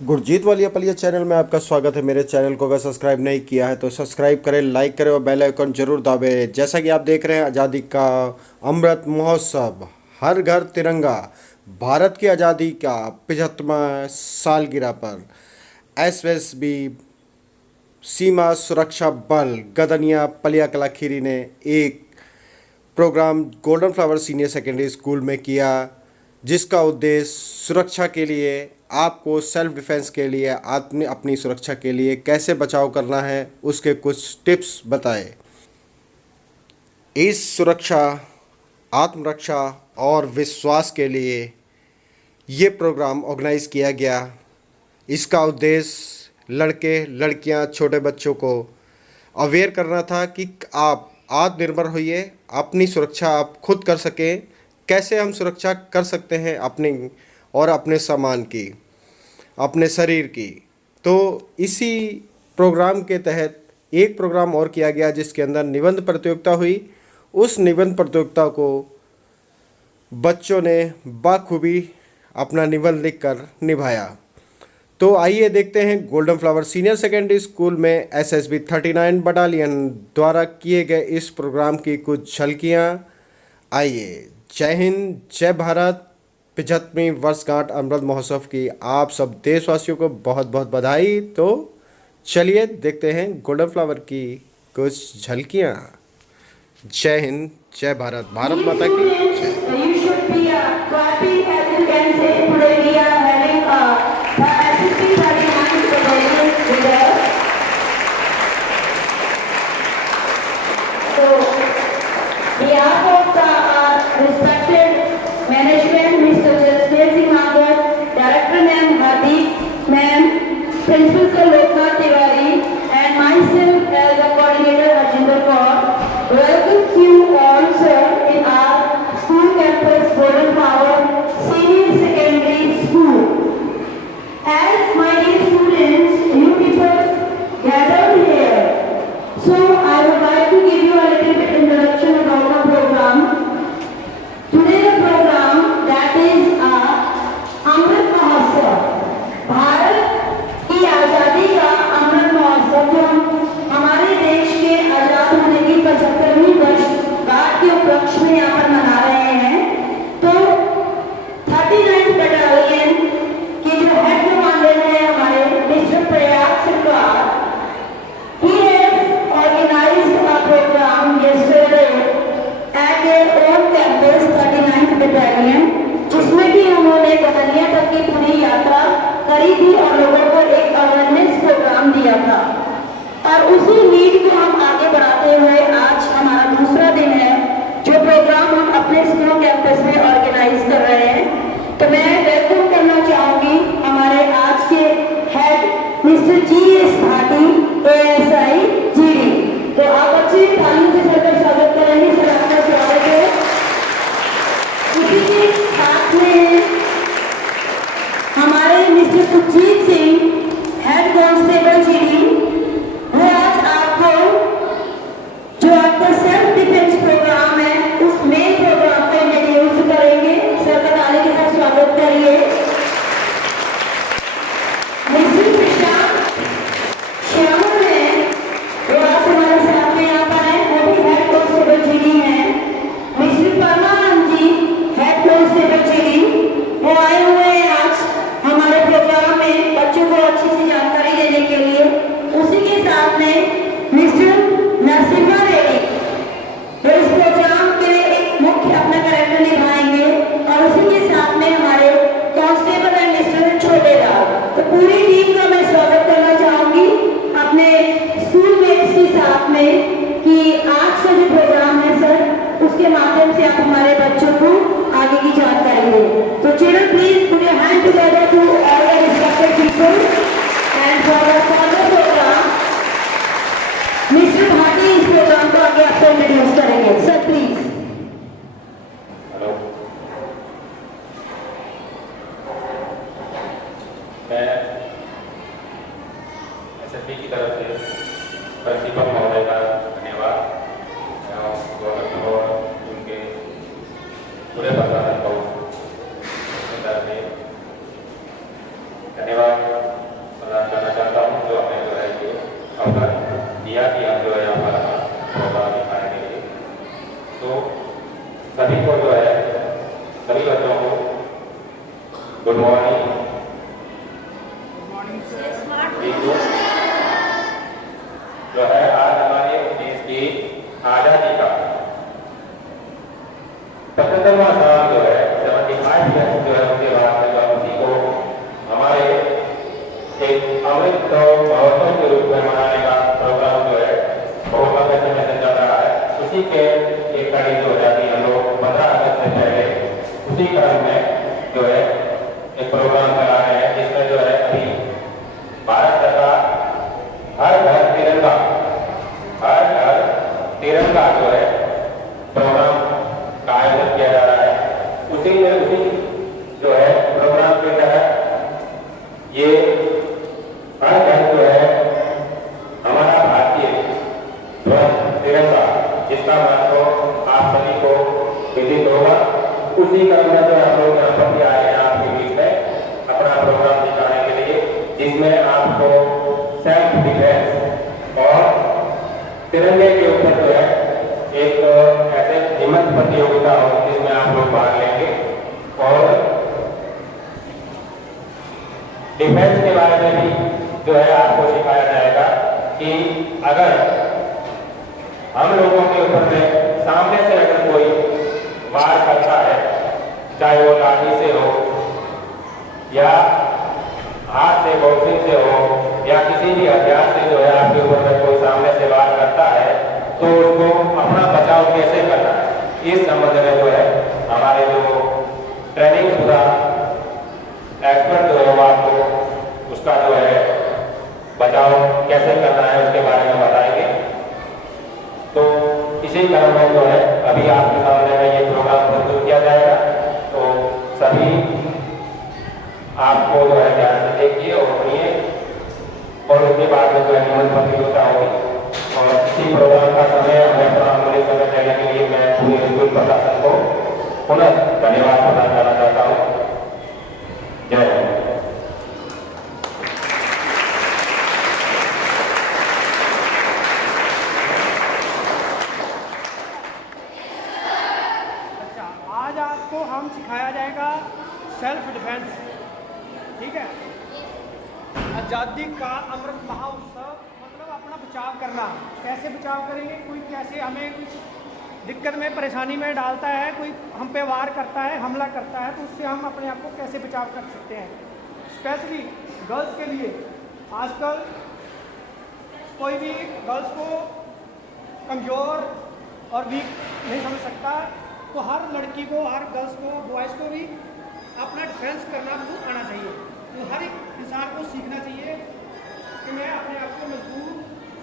गुरजीत वाली अपलिया चैनल में आपका स्वागत है। मेरे चैनल को अगर सब्सक्राइब नहीं किया है तो सब्सक्राइब करें, लाइक करें और बेल आइकन जरूर दबाएं। जैसा कि आप देख रहे हैं, आज़ादी का अमृत महोत्सव, हर घर तिरंगा, भारत की आज़ादी का 75वां सालगिरह पर एसएसबी सीमा सुरक्षा बल गदनिया पलिया कलाखीरी ने एक programme golden flower senior secondary school में किया, जिसका उद्देश्य सुरक्षा के लिए, आपको सेल्फ डिफेंस के लिए, अपनी सुरक्षा के लिए कैसे बचाव करना है उसके कुछ टिप्स बताए। इस सुरक्षा, आत्मरक्षा और विश्वास के लिए ये प्रोग्राम ऑर्गेनाइज किया गया। इसका उद्देश्य लड़के लड़कियां छोटे बच्चों को अवेयर करना था कि आप आत्मनिर्भर होइए, अपनी सुरक्षा आप खुद कर सकें। कैसे हम सुरक्षा कर सकते हैं अपनी और अपने सामान की, अपने शरीर की। तो इसी प्रोग्राम के तहत एक प्रोग्राम और किया गया जिसके अंदर निबंध प्रतियोगिता हुई। उस निबंध प्रतियोगिता को बच्चों ने बाखूबी अपना निबंध लिखकर निभाया। तो आइए देखते हैं golden flower senior secondary school में एसएसबी 39 बटालियन द्वारा किए गए इस प्रोग्राम की कुछ झलकियाँ। आइए। जय हिंद, जय भारत। 75वीं वर्षगांठ अमृत महोत्सव की आप सब देशवासियों को बहुत बहुत बधाई। तो चलिए देखते हैं गोल्डन फ्लावर की कुछ झलकियाँ। जय हिंद, जय भारत, भारत माता की जय। Principal Sir Loknath Tiwari and myself as the coordinator Rajinder Kaur welcome you all sir in our school campus Golden Flower Senior Secondary School. As my dear students, you people gathered here, so I would like to give you a little bit introduction about the program. Today the program that is Amrit Mahotsav, Bharat की आज़ादी का अमृत महोत्सव, जो हम हमारे देश के आज़ाद होने की 75वीं वर्षगांठ के उपलक्ष्य में यहाँ पर मना रहे हैं। तो 39 बटालियन के जो हेड कमांडर हैं हमारे मिस्टर प्रयाग सरकार, he has organized a program yesterday at their own campus 39th battalion, जिसमें कि उन्होंने गदनिया तक की पूरी यात्रा करी थी और लोगों को एक अवेयरनेस प्रोग्राम दिया था। और उसी नीड को हम आगे बढ़ाते हुए आज हमारा दूसरा दिन है जो प्रोग्राम हम अपने स्कूल कैंपस में ऑर्गेनाइज कर रहे हैं। तो मैं वेलकम करना चाहूंगी हमारे आज के head mister GS. Bhati ASI GD. तो आप अच्छी तालियों से सर का स्वागत करेंगे। सर आपका स्वागत है। इसी के साथ में हमारे mister Sukhjeet Singh head constable GD, वो आज आपको जो आपका सेल्फ डिफेंस प्रोग्राम है उस मेन प्रोग्राम को इंट्रोड्यूस करेंगे। सर का ताली के साथ स्वागत करिए। मिस्टर प्रशांत श्यामल है, वो आज हमारे साथ में यहाँ पर है, वो भी हेड कांस्टेबल जीडी है। मिस्टर परमानंद जी हेड कांस्टेबल जीडी, वो आए हुए हैं आज हमारे प्रोग्राम में बच्चों को अच्छी सी जानकारी देने के लिए। उसी के साथ में मिस्टर नरसिम्हा रेड्डी, जो इस प्रोग्राम के एक मुख्य अपना कैरेक्टर निभाएंगे। और उसी के साथ में हमारे कांस्टेबल एंड मिस्टर छोटेलाल। तो पूरी टीम का मैं स्वागत करना चाहूंगी अपने स्कूल मेट्स के साथ में कि आज का जो प्रोग्राम है सर, उसके माध्यम से आप हमारे बच्चों को आगे की जानकारी दें। तो children please put your hand together to all the respected people and for the further program mister Bhati इस प्रोग्राम को आगे आपको इंट्रोड्यूस करेंगे। Sir please. हेलो, मैं एसएसबी की तरफ से प्रिंसिपल महोदय का धन्यवाद एवं और उनके पूरे प्रशासन को धन्यवाद 21 जो है आज हमारे देश की आज़ादी का 75वां साल जो है 75 ईयर्स जो है उसके बाद जो उसी को हमारे एक अमृत महोत्सव के रूप में मनाने का प्रोग्राम जो है बहुत लंबे समय से चल रहा है। उसी के एक कड़ी जो है अभी हम लोग 15 अगस्त से पहले उसी क्रम में जो है एक प्रोग्राम करा रहे हैं, जिसमें जो है अभी भारत सरकार हर घर तिरंगा जो है प्रोग्राम का आयोजन किया जा रहा है। उसी जो है प्रोग्राम के तहत ये हर घर जो है हमारा भारतीय ध्वज तिरंगा, जिसका महत्व आप सभी को विदित होगा। उसी क्रम में जो हम लोग गणपति आए हैं आपके बीच में अपना प्रोग्राम दिखाने के लिए, जिसमें आपको सेल्फ डिफेंस और तिरंगे के ऊपर जो है एक ऐसे हिम्मत प्रतियोगिता होगी जिसमें आप लोग भाग लेंगे और डिफेंस के बारे में भी जो है आपको सिखाया जाएगा कि अगर हम लोगों के ऊपर में सामने से अगर कोई वार करता है, चाहे वो लाठी से हो या हाथ से बॉक्सिंग से हो या किसी भी हथियार से जो है आपके ऊपर में कोई सामने से वार करता है, तो उसको अपना बचाव कैसे करना है, इस संबंध में जो है हमारे जो ट्रेनिंग शुदा एक्सपर्ट जो है वो आपको उसका जो है बचाव कैसे करना है उसके बारे में बताएंगे। तो इसी क्रम में जो है अभी आपके सामने में ये प्रोग्राम प्रस्तुत किया जाएगा, तो सभी आपको जो है ध्यान से देखिए और सुनिए और उसके बाद में जो है निबंध प्रतियोगिता होगी। और इसी प्रोग्राम का समय हमें अपना अमूल्य समय देने के लिए मैं पूरे स्कूल प्रशासन को पुनः धन्यवाद प्रदान करना चाहता हूँ। जय हिंद। आज आपको हम सिखाया जाएगा सेल्फ डिफेंस। ठीक है, आज़ादी का अमृत महोत्सव मतलब अपना बचाव करना। कैसे बचाव करेंगे, कोई कैसे हमें कुछ दिक्कत में परेशानी में डालता है, कोई हम पे वार करता है, हमला करता है, तो उससे हम अपने आप को कैसे बचाव कर सकते हैं। स्पेशली गर्ल्स के लिए आजकल कोई भी गर्ल्स को कमज़ोर और वीक नहीं समझ सकता, तो हर लड़की को, हर गर्ल्स को, बॉयज़ को भी अपना डिफेंस करना खुद आना चाहिए। तो हर एक इंसान को सीखना चाहिए कि मैं अपने आप को मजबूत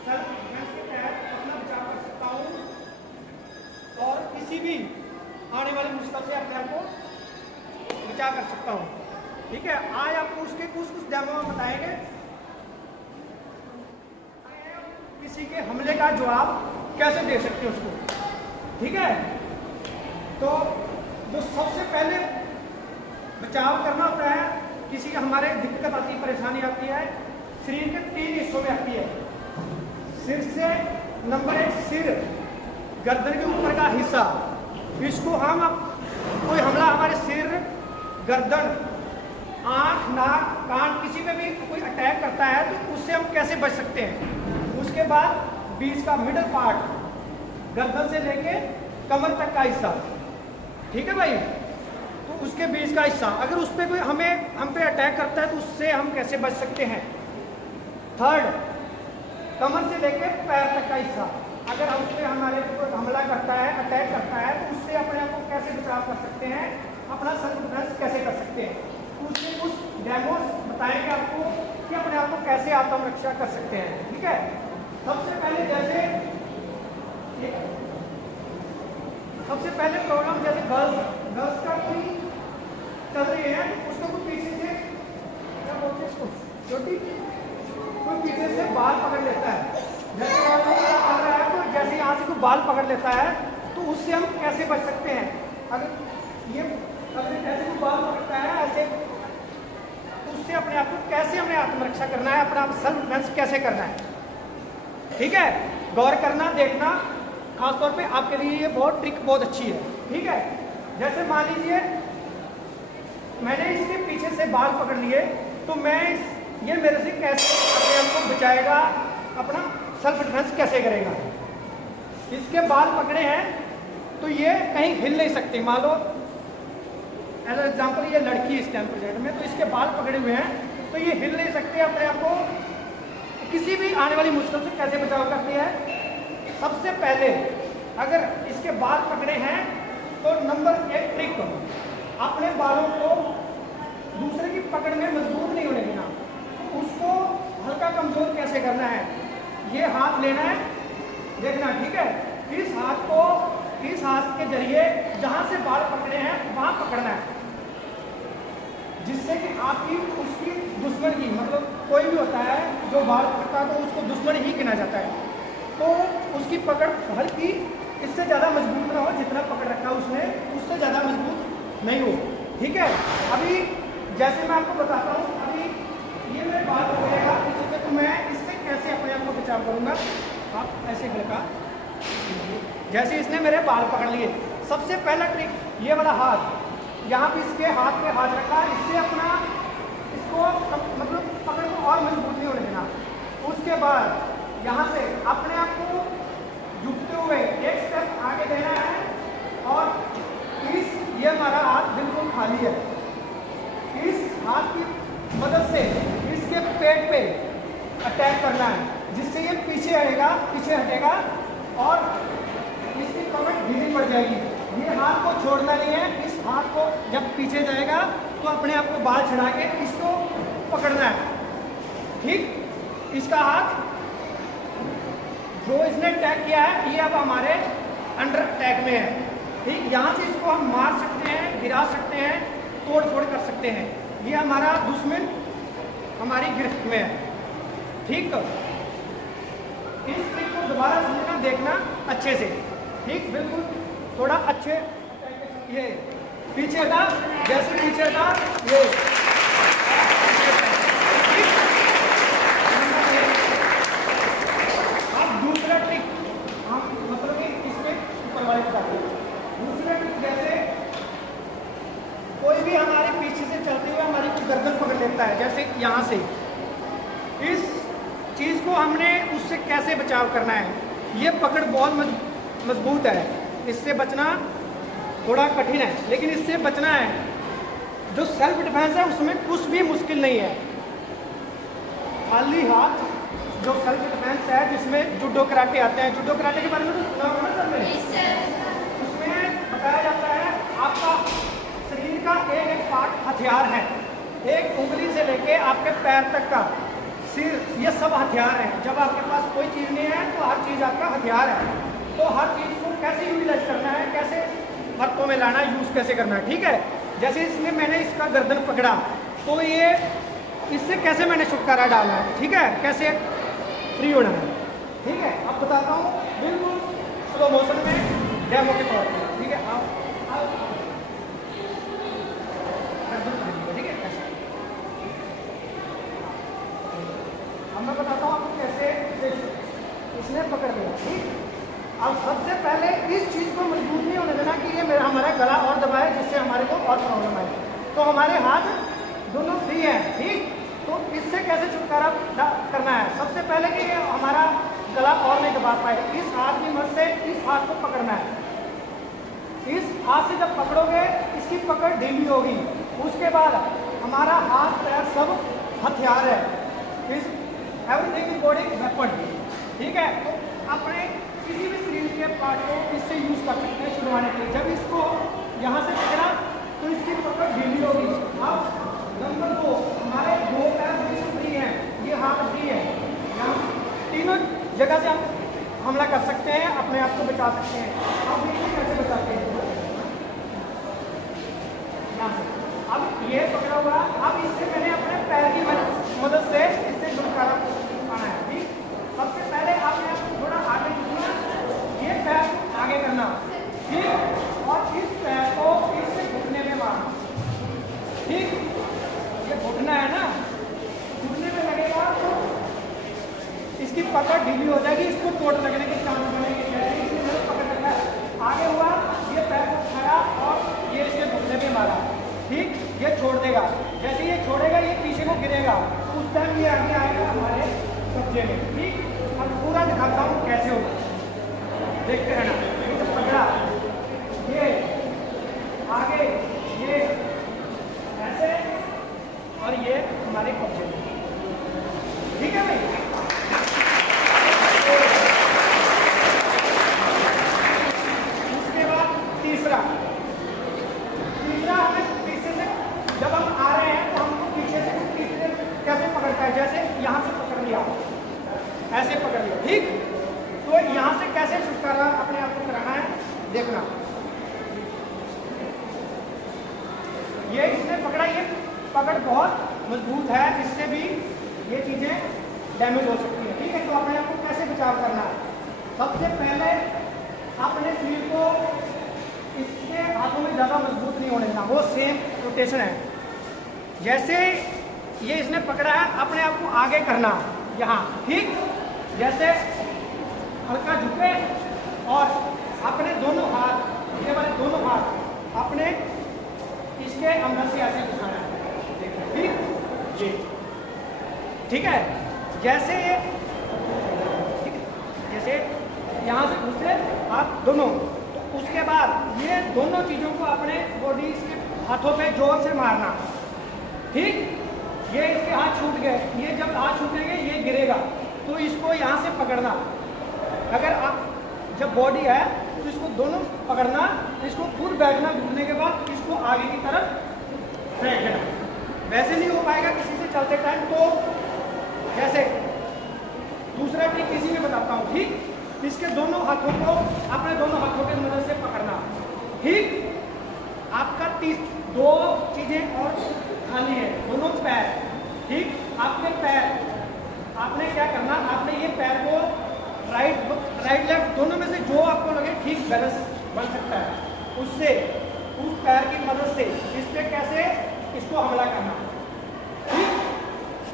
सेल्फ डिफेंस के तहत अपना बचाव कर सकता हूँ और किसी भी आने वाली मुश्किल से अपने आप को बचाव कर सकता हूँ। ठीक है, आज आपको उसके कुछ डेमो बताएंगे। किसी के हमले का जवाब कैसे दे सकते हैं उसको। ठीक है, तो जो सबसे पहले बचाव करना होता है, किसी का हमारे दिक्कत आती है, परेशानी आती है, शरीर के 3 हिस्सों में आती है। सिर से नंबर 1 सिर, गर्दन के ऊपर का हिस्सा, इसको हम कोई हमला हमारे सिर, गर्दन, आँख, नाक, कान, किसी पे भी कोई अटैक करता है तो उससे हम कैसे बच सकते हैं। उसके बाद बीच का मिडल पार्ट, गर्दन से लेके कमर तक का हिस्सा। ठीक है भाई, तो उसके बीच का हिस्सा अगर उस पर कोई हम पे अटैक करता है तो उससे हम कैसे बच सकते हैं। थर्ड, कमर से लेके पैर तक का हिस्सा, अगर उस पर हमारे कोई हमला करता है, अटैक करता है, तो उससे अपने आप को कैसे बचाव कर सकते हैं, अपना सेल्फ डिफेंस कैसे कर सकते हैं। उससे कुछ डेमोस बताएंगे आपको कि अपने आप को कैसे आत्मरक्षा कर सकते हैं। ठीक है, सबसे पहले प्रॉब्लम जैसे गर्ल्स का कोई चल रही है, उसको कोई पीछे से क्या बोलते हैं, इसको छोटी कोई पीछे से बाल पकड़ लेता है। जैसे चल रहा है तो जैसे यहाँ से कोई बाल पकड़ लेता है तो उससे हम कैसे बच सकते हैं। अगर जैसे कोई बाल पकड़ता है ऐसे, तो उससे अपने आप को कैसे हमें आत्मरक्षा करना है, अपना सेल्फ डिफेंस कैसे करना है। ठीक है, गौर करना, देखना, खासतौर पे आपके लिए ये बहुत ट्रिक बहुत अच्छी है। ठीक है, जैसे मान लीजिए मैंने इसके पीछे से बाल पकड़ लिए, तो मैं ये मेरे से कैसे अपने आप को बचाएगा, अपना सेल्फ डिफेंस कैसे करेगा। इसके बाल पकड़े हैं तो ये कहीं हिल नहीं सकती। मान लो एज एग्जाम्पल ये लड़की इस टाइम प्रेजेंट में, तो इसके बाल पकड़े हुए हैं तो ये हिल नहीं सकते। अपने आप को किसी भी आने वाली मुश्किल से कैसे बचाव करती है। सबसे पहले अगर इसके बाल पकड़े हैं तो नंबर 1 ट्रिक, अपने बालों को दूसरे की पकड़ में मजबूत नहीं होने देना। उसको हल्का कमजोर कैसे करना है, ये हाथ लेना है, देखना, ठीक है। इस हाथ के जरिए जहां से बाल पकड़े हैं वहां पकड़ना है, जिससे कि आपकी उसकी दुश्मन की, मतलब कोई भी होता है जो बाल पकड़ता है तो उसको दुश्मन ही गिना जाता है, तो उसकी पकड़ हल्की, इससे ज़्यादा मजबूत ना हो। जितना पकड़ रखा उसने उससे ज़्यादा मजबूत नहीं हो, ठीक है। अभी जैसे मैं आपको बताता हूँ, अभी ये मेरे बाल पकड़ेगा पीछे से, तो मैं इससे कैसे अपने आप को बचाव करूँगा। आप ऐसे करके, जैसे इसने मेरे बाल पकड़ लिए, सबसे पहला ट्रिक ये वाला हाथ, यहाँ पे इसके हाथ पे हाथ रखा, इससे अपना इसको मतलब पकड़ को और मजबूत नहीं होने देना। उसके बाद यहाँ से अपने आप को झुकते हुए एक स्टेप आगे देना है, और ये हमारा हाथ बिल्कुल खाली है। इस हाथ की मदद से इसके पेट पे अटैक करना है, जिससे ये पीछे हटेगा और इसकी पकड़ ढीली पड़ जाएगी। ये हाथ को छोड़ना नहीं है। इस हाथ को जब पीछे जाएगा तो अपने आप को बाल छड़ा के इसको पकड़ना है, ठीक। इसका हाथ जो इसने अटैक किया है ये अब हमारे अंडर अटैक में है, ठीक। यहाँ से इसको हम मार सकते हैं, गिरा सकते हैं, तोड़ फोड़ कर सकते हैं। ये हमारा दुश्मन हमारी गिरफ्त में है, ठीक। इस ट्रिक को दोबारा समझना, देखना अच्छे से, ठीक। बिल्कुल थोड़ा अच्छे, ये पीछे था, जैसे पीछे था ये, अब दूसरा ट्रिक हम मतलब कि इसमें ऊपर वाले बताते हैं। दूसरा ट्रिक जैसे कोई भी हमारे पीछे से चलते हुए हमारी कोई गर्दन पकड़ लेता है, जैसे यहाँ से, इस चीज़ को हमने उससे कैसे बचाव करना है। ये पकड़ बहुत मजबूत है, इससे बचना थोड़ा कठिन है, लेकिन इससे बचना है। जो सेल्फ डिफेंस है उसमें कुछ भी मुश्किल नहीं है। खाली हाथ जो सेल्फ डिफेंस है, जिसमें जूडो कराटे आते हैं, जूडो कराटे के बारे में तो सुना होगा ना सर। उसमें बताया जाता है आपका शरीर का एक एक पार्ट हथियार है, एक उंगली से लेके आपके पैर तक का, सिर, ये सब हथियार हैं। जब आपके पास कोई चीज़ नहीं है तो हर चीज़ आपका हथियार है। तो हर चीज़ को कैसे यूटिलाइज करना है, कैसे हाथों में लाना है, यूज़ कैसे करना है, ठीक है। जैसे इसमें मैंने इसका गर्दन पकड़ा तो ये इससे कैसे मैंने छुटकारा डालना है, ठीक है, कैसे फ्री होना है, ठीक है। अब बताता हूँ बिल्कुल स्लो मोशन में, डेमो के तौर पर, ठीक है। अब ठीक है, ऐसे अब मैं बताता हूँ आपको कैसे इसने पकड़ लिया, ठीक। अब सबसे पहले इस चीज़ को मजबूत नहीं होने देना कि ये मेरा हमारा गला और दबाए, जिससे हमारे को और प्रॉब्लम आए। तो हमारे हाथ दोनों फ्री हैं, ठीक। तो इससे कैसे छुटकारा करना है, सबसे पहले कि हमारा गला और नहीं दबा पाए, इस हाथ की मदद से इस हाथ को पकड़ना है। इस हाथ से जब पकड़ोगे इसकी पकड़ ढीली होगी। उसके बाद हमारा हाथ पैर सब हथियार है, एवरीथिंग इज बॉडी वेपन, ठीक है। तो अपने किसी भी शरीर के पार्ट को इससे यूज कर सकते हैं छुड़वाने के लिए। जब इसको यहाँ से पकड़ा तो इसकी पकड़ ढीली होगी। अब नंबर 2, हमारे दो पैर बिल्कुल फ्री हैं, ये हाथ फ्री है, यहाँ तीनों जगह से हम हमला कर सकते हैं, अपने आप को बचा सकते हैं। अब देखिए कैसे बचाते हैं, यहाँ से। अब ये पकड़ा हुआ, अब इससे मैंने अपने पैर की मदद से इससे छुटकारा पाना है, ठीक। सबसे पहले आपने आपको थोड़ा आगे झुकना, ये पैर आगे करना, ठीक, और इस पैर को इससे घुटने में मारना, ठीक। ये घुटना है ना, घुटने में लगेगा तो इसकी पकड़ ढीली हो जाएगी, इसको चोट लगने के चांस बनेंगे। जैसे इसने पकड़ रखा है, आगे हुआ, ये पैर को उठाया और ये इसके घुटने में मारा, ठीक। ये छोड़ देगा, जैसे ये छोड़ेगा ये पीछे को गिरेगा, उस टाइम ये आगे आएगा हमारे कब्जे में। ठीक, अब पूरा दिखाता हूँ कैसे होगा, देखते रहना। ये तो पकड़ा, ये आगे, ये ऐसे, और ये हमारे कब्जे में। ठीक है भाई। उसके बाद तीसरा हमें पीछे से जब हम आ रहे हैं तो हमको पीछे से तीसरे कैसे पकड़ता है, जैसे यहाँ से पकड़ लिया, ऐसे पकड़ लिया। ठीक, तो यहाँ से कैसे छुटकारा अपने आप को कराना है, देखना। ये इसने पकड़ा, ये पकड़ बहुत मजबूत है, इससे भी ये चीज़ें डैमेज हो सकती हैं। ठीक है, तो अपने आप को कैसे बचाव करना है? सबसे पहले अपने शरीर को इसके हाथों में ज़्यादा मजबूत नहीं होने देना, वो सेम रोटेशन है। जैसे ये इसने पकड़ा है, अपने आप को आगे करना यहाँ। ठीक, जैसे हल्का झुके और अपने दोनों हाथ, ये वाले दोनों हाथ अपने इसके अंदर से ऐसे घुसाना है। ठीक, ये ठीक है। जैसे ये जैसे यहाँ से घुसे आप दोनों, तो उसके बाद ये दोनों चीज़ों को अपने बॉडी इसके हाथों पे जोर से मारना। ठीक, ये इसके हाथ छूट गए, ये जब हाथ छूटेंगे ये गिरेगा, तो इसको यहाँ से पकड़ना। अगर आप जब बॉडी है तो इसको दोनों पकड़ना, इसको खुद बैठना, घूमने के बाद इसको आगे की तरफ फेंकना। वैसे नहीं हो पाएगा किसी से चलते टाइम, तो जैसे दूसरा ट्रिक इसी में बताता हूँ। ठीक, इसके दोनों हाथों को अपने दोनों हाथों की मदद से पकड़ना। ठीक, आपका दो चीज़ें और खाली है, दोनों पैर। ठीक, आपके पैर, आपने क्या करना, आपने ये पैर को राइट लेफ्ट दोनों में से जो आपको लगे ठीक बैलेंस बन सकता है, उससे उस पैर की मदद से इस पे कैसे इसको हमला करना। ठीक,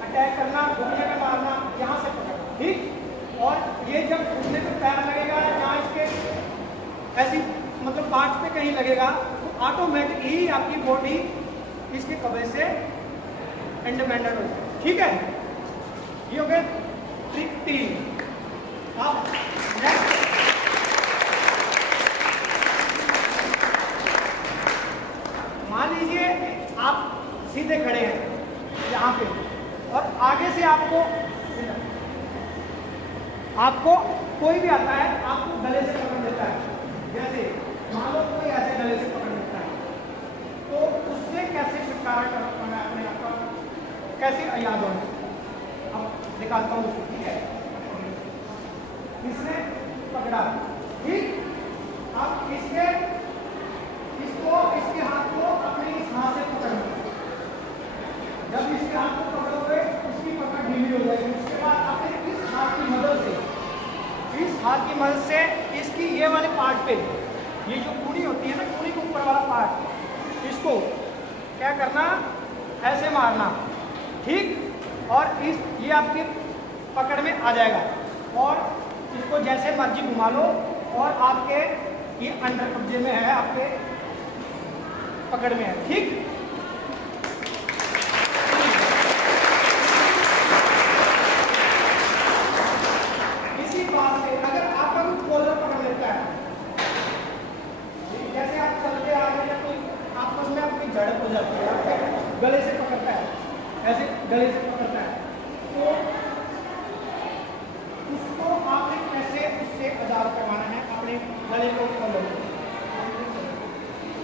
अटैक करना, घुटने पे मारना, यहाँ से पकड़ना। ठीक, और ये जब घुटने पे पैर लगेगा, जहाँ इसके ऐसी मतलब पार्ट्स पे कहीं लगेगा, तो ऑटोमेटिक ही आपकी बॉडी इसके कब्जे से इंडिपेंडेंट हो जाए। ठीक है, ये हो गया ट्रिक 3। अब नेक्स्ट, मान लीजिए आप सीधे खड़े हैं यहाँ पे, और आगे से आपको कोई भी आता है, आपको गले से पकड़ लेता है। जैसे मान लो कोई ऐसे गले से पकड़ लेता है, तो उससे कैसे छुटकारा करना है अपने आप का, कैसे याद होना। अब दिखाता हूँ उसको। ठीक है, इसने पकड़ा। ठीक, अब इसके हाथ को अपने इस हाथ से पकड़ना। जब इसके हाथ को पकड़ोगे इसकी पकड़ ढीली हो जाएगी। उसके बाद अपने इस हाथ की मदद से इसकी ये वाले पार्ट पे, ये जो कूड़ी होती है ना, कूड़ी के ऊपर वाला पार्ट, इसको क्या करना, ऐसे मारना। ठीक, और ये आपकी पकड़ में आ जाएगा, और इसको जैसे मर्जी घुमा लो, और आपके ये अंडर कब्जे में है, आपके पकड़ में है। ठीक, इसी बात से अगर आपका कोई कॉलर पकड़ लेता है, जैसे आप चलते आ रहे हैं, कोई आपस में आपकी झड़प हो जाती है, आपके गले से पकड़ता है, ऐसे गले से पकड़ता है, तो उसको आपने कैसे उससे आज़ाद करवाना है, अपने गले को खोलो।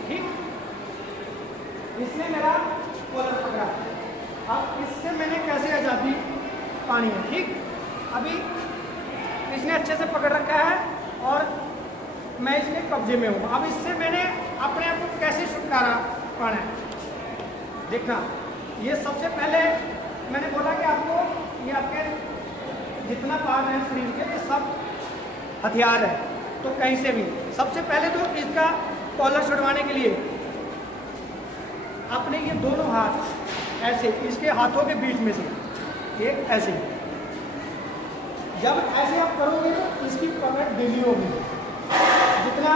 ठीक, इसने मेरा कॉलर पकड़ा, अब इससे मैंने कैसे आज़ादी पानी है। ठीक, अभी इसने अच्छे से पकड़ रखा है और मैं इसके कब्जे में हूँ। अब इससे मैंने अपने आप को कैसे छुटकारा पाना है, देखना। ये सबसे पहले मैंने बोला कि आपको ये आपके जितना पार्ट है शरीर के, ये सब हथियार है, तो कहीं से भी सबसे पहले तो इसका कॉलर छुड़वाने के लिए अपने ये दोनों हाथ ऐसे इसके हाथों के बीच में से एक ऐसे, जब ऐसे आप करोगे तो इसकी पकड़ ढीली होगी। जितना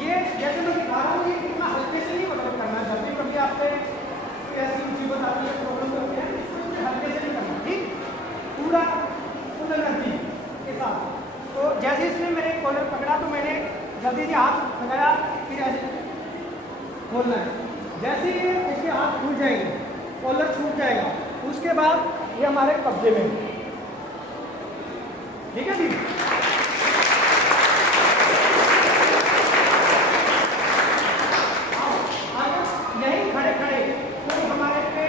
ये जैसे मैं दिखा रहा हूँ, ये इतना हल्के से नहीं मतलब करना। जब भी कभी आप पे ऐसी मुसीबत आती है, प्रॉब्लम करती है, इसको हल्के से जल्दी से हाथ लगाया, फिर ऐसे खोलना है। जैसे ही इसके हाथ छूट जाएंगे, कॉलर छूट जाएगा, उसके बाद ये हमारे कब्जे में है। ठीक है जी। यही खड़े खड़े कोई हमारे पे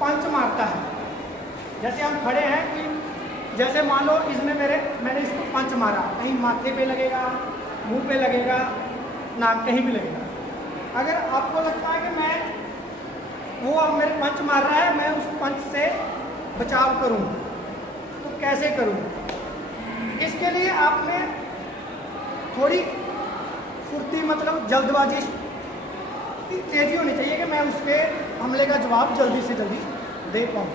पंच मारता है, जैसे हम खड़े हैं कि जैसे मान लो इसने मैंने इसको पंच मारा, कहीं माथे पे लगेगा, मुंह पे लगेगा, नाक कहीं भी लगेगा। अगर आपको लगता है कि वो अब मेरे पंच मार रहा है, मैं उस पंच से बचाव करूं, तो कैसे करूं? इसके लिए आपने थोड़ी फुर्ती, मतलब जल्दबाजी, तेजी होनी चाहिए कि मैं उसके हमले का जवाब जल्दी से जल्दी दे पाऊँ।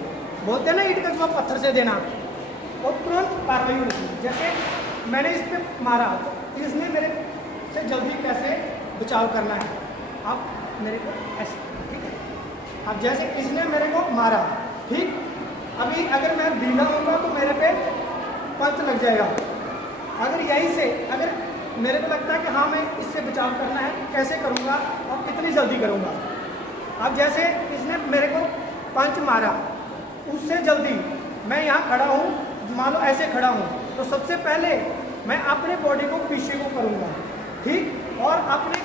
बोलते हैं ना ईंट का जवाब पत्थर से देना, और तुरंत कार्रवाई होनी चाहिए। जैसे मैंने इस पर मारा, तो इसने मेरे से जल्दी कैसे बचाव करना है, आप मेरे को ऐसे, ठीक है। अब जैसे इसने मेरे को मारा, ठीक, अभी अगर मैं ढीला होऊंगा तो मेरे पे पंच लग जाएगा। अगर यहीं से अगर मेरे को लगता है कि हाँ मैं इससे बचाव करना है, तो कैसे करूँगा और कितनी जल्दी करूँगा। अब जैसे इसने मेरे को पंच मारा, उससे जल्दी मैं यहाँ खड़ा हूँ, मान लो ऐसे खड़ा हूँ, तो सबसे पहले मैं अपने बॉडी को पीछे को करूँगा, ठीक, और अपने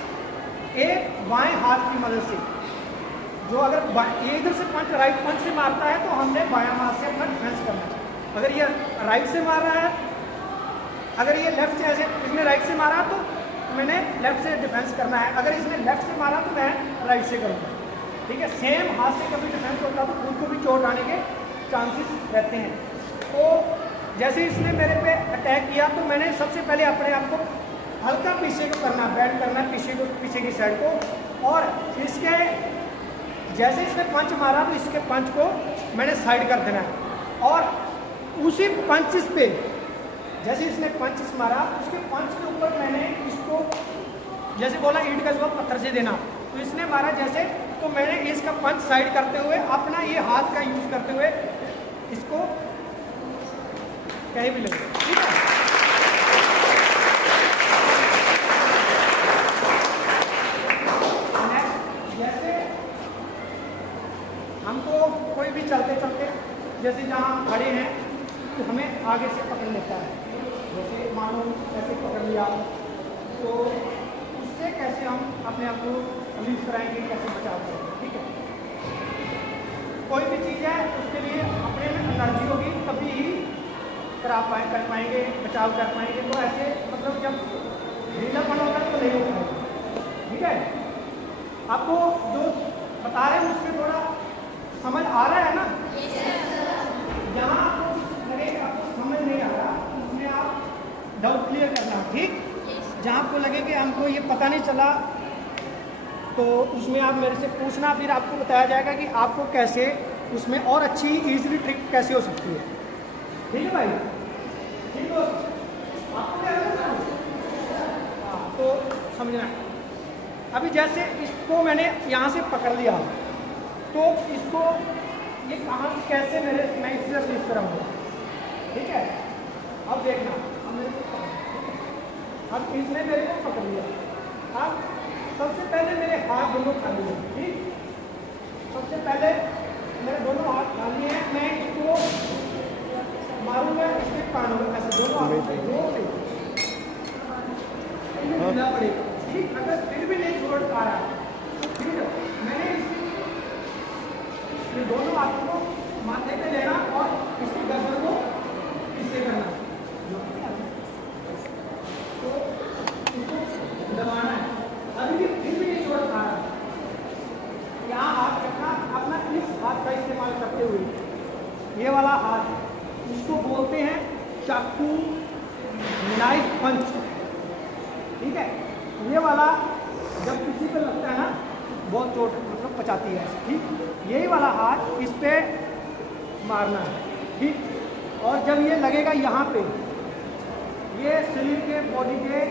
एक बाएं हाथ की मदद से, जो अगर ये इधर से पंच राइट पंच से मारता है तो हमने बायां हाथ से अपना डिफेंस करना चाहिए। अगर ये राइट से मार रहा है, अगर ये लेफ्ट से, ऐसे इसने राइट से मारा तो मैंने लेफ्ट से डिफेंस करना है, अगर इसने लेफ्ट से मारा तो मैं राइट से करूँगा, ठीक है। सेम हाथ से कभी डिफेंस होता तो खुद को भी चोट आने के चांसेस रहते हैं। तो जैसे इसने मेरे पे अटैक किया तो मैंने सबसे पहले अपने आप को हल्का पीछे को करना, बैंड करना पीछे की साइड को, और इसके जैसे इसने पंच मारा तो इसके पंच को मैंने साइड कर देना है, और उसी पंच पे जैसे इसने पंच मारा, उसके पंच के ऊपर मैंने इसको, जैसे बोला ईंट का जवाब पत्थर से देना, तो इसने मारा जैसे, तो मैंने इसका पंच साइड करते हुए अपना ये हाथ का यूज करते हुए इसको कहीं भी लगे, ठीक है। जैसे हमको कोई भी चलते चलते, जैसे जहाँ खड़े हैं तो हमें आगे से पकड़ लेता है, जैसे मानो ऐसे पकड़ लिया, तो उससे कैसे हम अपने आप को रिलीज कराएंगे, कैसे बचाव करेंगे, ठीक है। कोई भी चीज़ है उसके लिए अपने में एनर्जी होगी तभी ही कर पाएंगे, बचाव कर पाएंगे। तो ऐसे मतलब जब ढीलापन होगा तो नहीं हो पाएगा, ठीक है। आपको जो बता रहे हैं उसमें थोड़ा समझ आ रहा है ना? जहाँ आपको लगे आपको समझ नहीं आ रहा, उसमें आप डाउट क्लियर करना, ठीक। जहाँ आपको लगे कि हमको ये पता नहीं चला, तो उसमें आप मेरे से पूछना, फिर आपको बताया जाएगा कि आपको कैसे उसमें और अच्छी इजीली ट्रिक कैसे हो सकती है, ठीक है भाई, ठीक हो आपको क्या लगता है? हाँ, तो समझना। अभी जैसे इसको मैंने यहाँ से पकड़ लिया, तो इसको ये कहाँ कैसे मैं इससे रिलीज कराऊंगा, ठीक है। अब देखना, अब इसने मेरे को पकड़ लिया, अब सबसे पहले मेरे हाथ दोनों खाली हैं, ठीक। सबसे पहले मेरे दोनों हाथ खाली हैं, मैं इसको मारूंगा, इसके कान में ऐसे दोनों हाथों से जोर से ढीला पड़ेगा, ठीक। अगर फिर भी नहीं छोड़ पा रहा तो ठीक है, मैंने ये दोनों हाथों को माथे पे लेना और इसकी गर्दन को इससे करना, तो इसको दबाना है। अभी भी फिर भी नहीं छोड़ पा रहा, यहाँ हाथ रखना, अपना इस हाथ का इस्तेमाल करते हुए, ये वाला हाथ, इसको बोलते हैं चाकू नाइफ पंच, ठीक है। ये वाला जब किसी पे लगता है ना, बहुत चोट मतलब पचाती है, ठीक। यही वाला हाथ इस पे मारना है, ठीक। और जब ये लगेगा यहाँ पे, ये शरीर के बॉडी के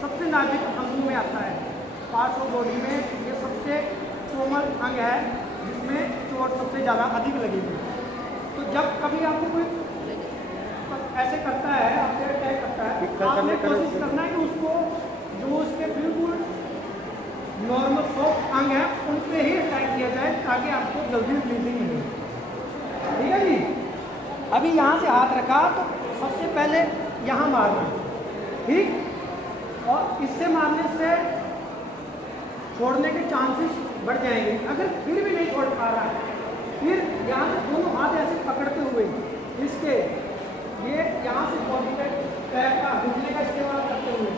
सबसे नाजुक अंगों में आता है, पार्ट्स ऑफ बॉडी में ये सबसे कोमल अंग है जिसमें चोट सबसे ज़्यादा अधिक लगेगी। तो जब कभी आपको कोई ऐसे करता है, आपसे अटैक करता है, आपने कोशिश करना है कि उसको जो उसके बिल्कुल नॉर्मल सॉफ्ट अंग है उन पे ही अटैक किया जाए ताकि आपको जल्दी ब्लीडिंग मिले। ठीक है जी। अभी यहाँ से हाथ रखा तो सबसे पहले यहाँ मारना, ठीक, और इससे मारने से छोड़ने के चांसेस बढ़ जाएंगे। अगर फिर भी नहीं छोड़ पा रहा है, फिर यहाँ से दोनों हाथ ऐसे पकड़ते हुए इसके ये यहाँ से बॉडी पे पैर का घुटने का इस्तेमाल करते हुए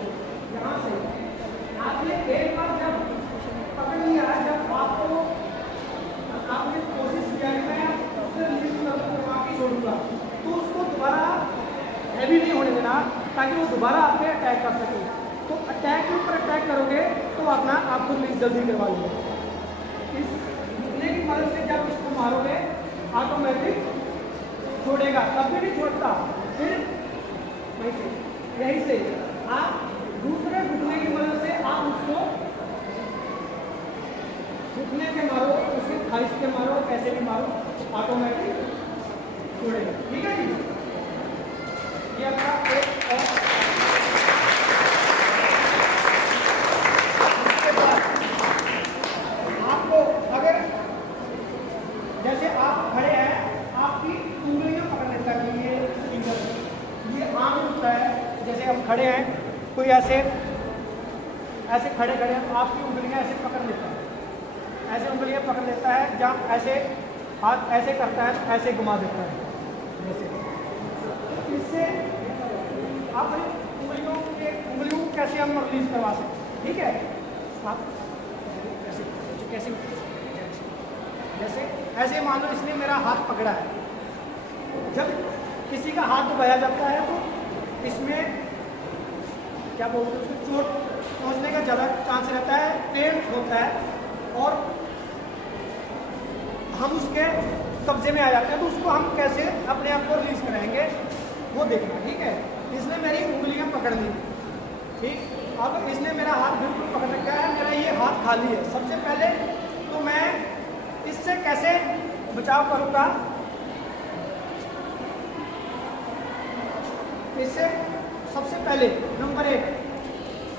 यहाँ से आपने एक बार जब पकड़ लिया है, जब आपको आपने कोशिश किया कि मैं उससे रिलीज करवा के छोड़ूंगा, तो उसको दोबारा हैवी नहीं होने देना ताकि वो दोबारा आप पे अटैक कर सके। तो अटैक के ऊपर अटैक करोगे तो अपना आपको रिलीज जल्दी करवा लेंगे। इस घुटने की मदद से जब इसको मारोगे ऑटोमेटिक छोड़ेगा, कभी नहीं छोड़ता। फिर वहीं से यहीं से आप दूसरे घुटने की मदद से आप उसको घुटने के मारो, उसके खाइश के मारो, कैसे भी मारो, ऑटोमेटिक छोड़ेगा। ठीक है जी। ये आपका एक और उसके बाद आपको अगर जैसे आप खड़े हैं, आपकी उंगलियां पकड़ लेता है, ये फिंगर, ये आम होता है। जैसे हम खड़े हैं, कोई ऐसे खड़े खड़े हैं तो आपकी उंगलियां ऐसे पकड़ लेता है, ऐसे उंगलियां पकड़ लेता है। जब ऐसे हाथ ऐसे करता है तो ऐसे घुमा देता है जैसे। इससे अपनी उंगलियों को कैसे हम रिलीज करवा सकते हैं। ठीक है, आप कैसे जैसे ऐसे मान लो इसने मेरा हाथ पकड़ा है, जब किसी का हाथ दबाया जाता है तो इसमें क्या बोलते हैं, उसको चोट पहुंचने का ज़्यादा चांस रहता है, पेन होता है और हम उसके कब्जे में आ जाते हैं। तो उसको हम कैसे अपने आप को रिलीज कराएंगे वो देखना। ठीक है, इसने मेरी उंगलियां पकड़ ली, ठीक, अब इसने मेरा हाथ बिल्कुल पकड़ रखा है, मेरा ये हाथ खाली है। सबसे पहले तो मैं इससे कैसे बचाव करूंगा, इससे सबसे पहले नंबर 1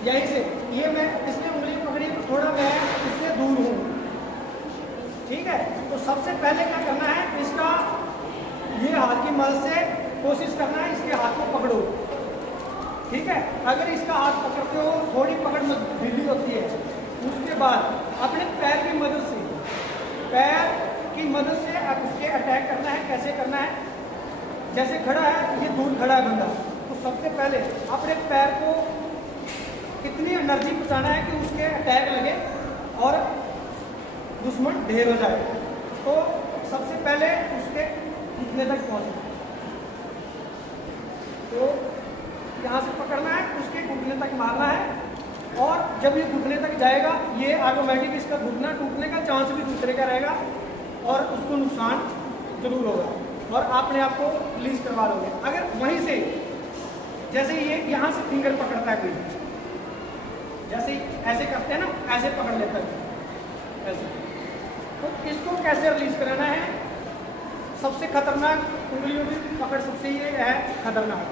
यहीं से, ये मैं इसने उंगली पकड़ी तो थोड़ा मैं इससे दूर हूँ। ठीक है, तो सबसे पहले क्या करना है, इसका ये हाथ की मदद से कोशिश करना है इसके हाथ को पकड़ो। ठीक है, अगर इसका हाथ पकड़ते हो थोड़ी पकड़ ढीली होती है, उसके बाद अपने पैर की मदद से अब उसके अटैक करना है। कैसे करना है, जैसे खड़ा है, ये दूर खड़ा है बंदा, तो सबसे पहले अपने पैर को इतनी एनर्जी पहुँचाना है कि उसके अटैक लगे और दुश्मन ढेर हो जाए। तो सबसे पहले उसके घुटने तक पहुँचना, तो यहाँ से पकड़ना है, उसके घुटने तक मारना है, और जब ये घुटने तक जाएगा ये ऑटोमेटिक इसका घुटना टूटने का चांस भी दूसरे का रहेगा और उसको नुकसान जरूर होगा और आपने आपको रिलीज करवा लोगे। अगर वहीं से जैसे ये यहाँ से फिंगर पकड़ता है कोई, जैसे ऐसे करते हैं ना, ऐसे पकड़ लेता है ऐसे, तो इसको कैसे रिलीज कराना है। सबसे खतरनाक उंगलियों की पकड़ सबसे ये है खतरनाक,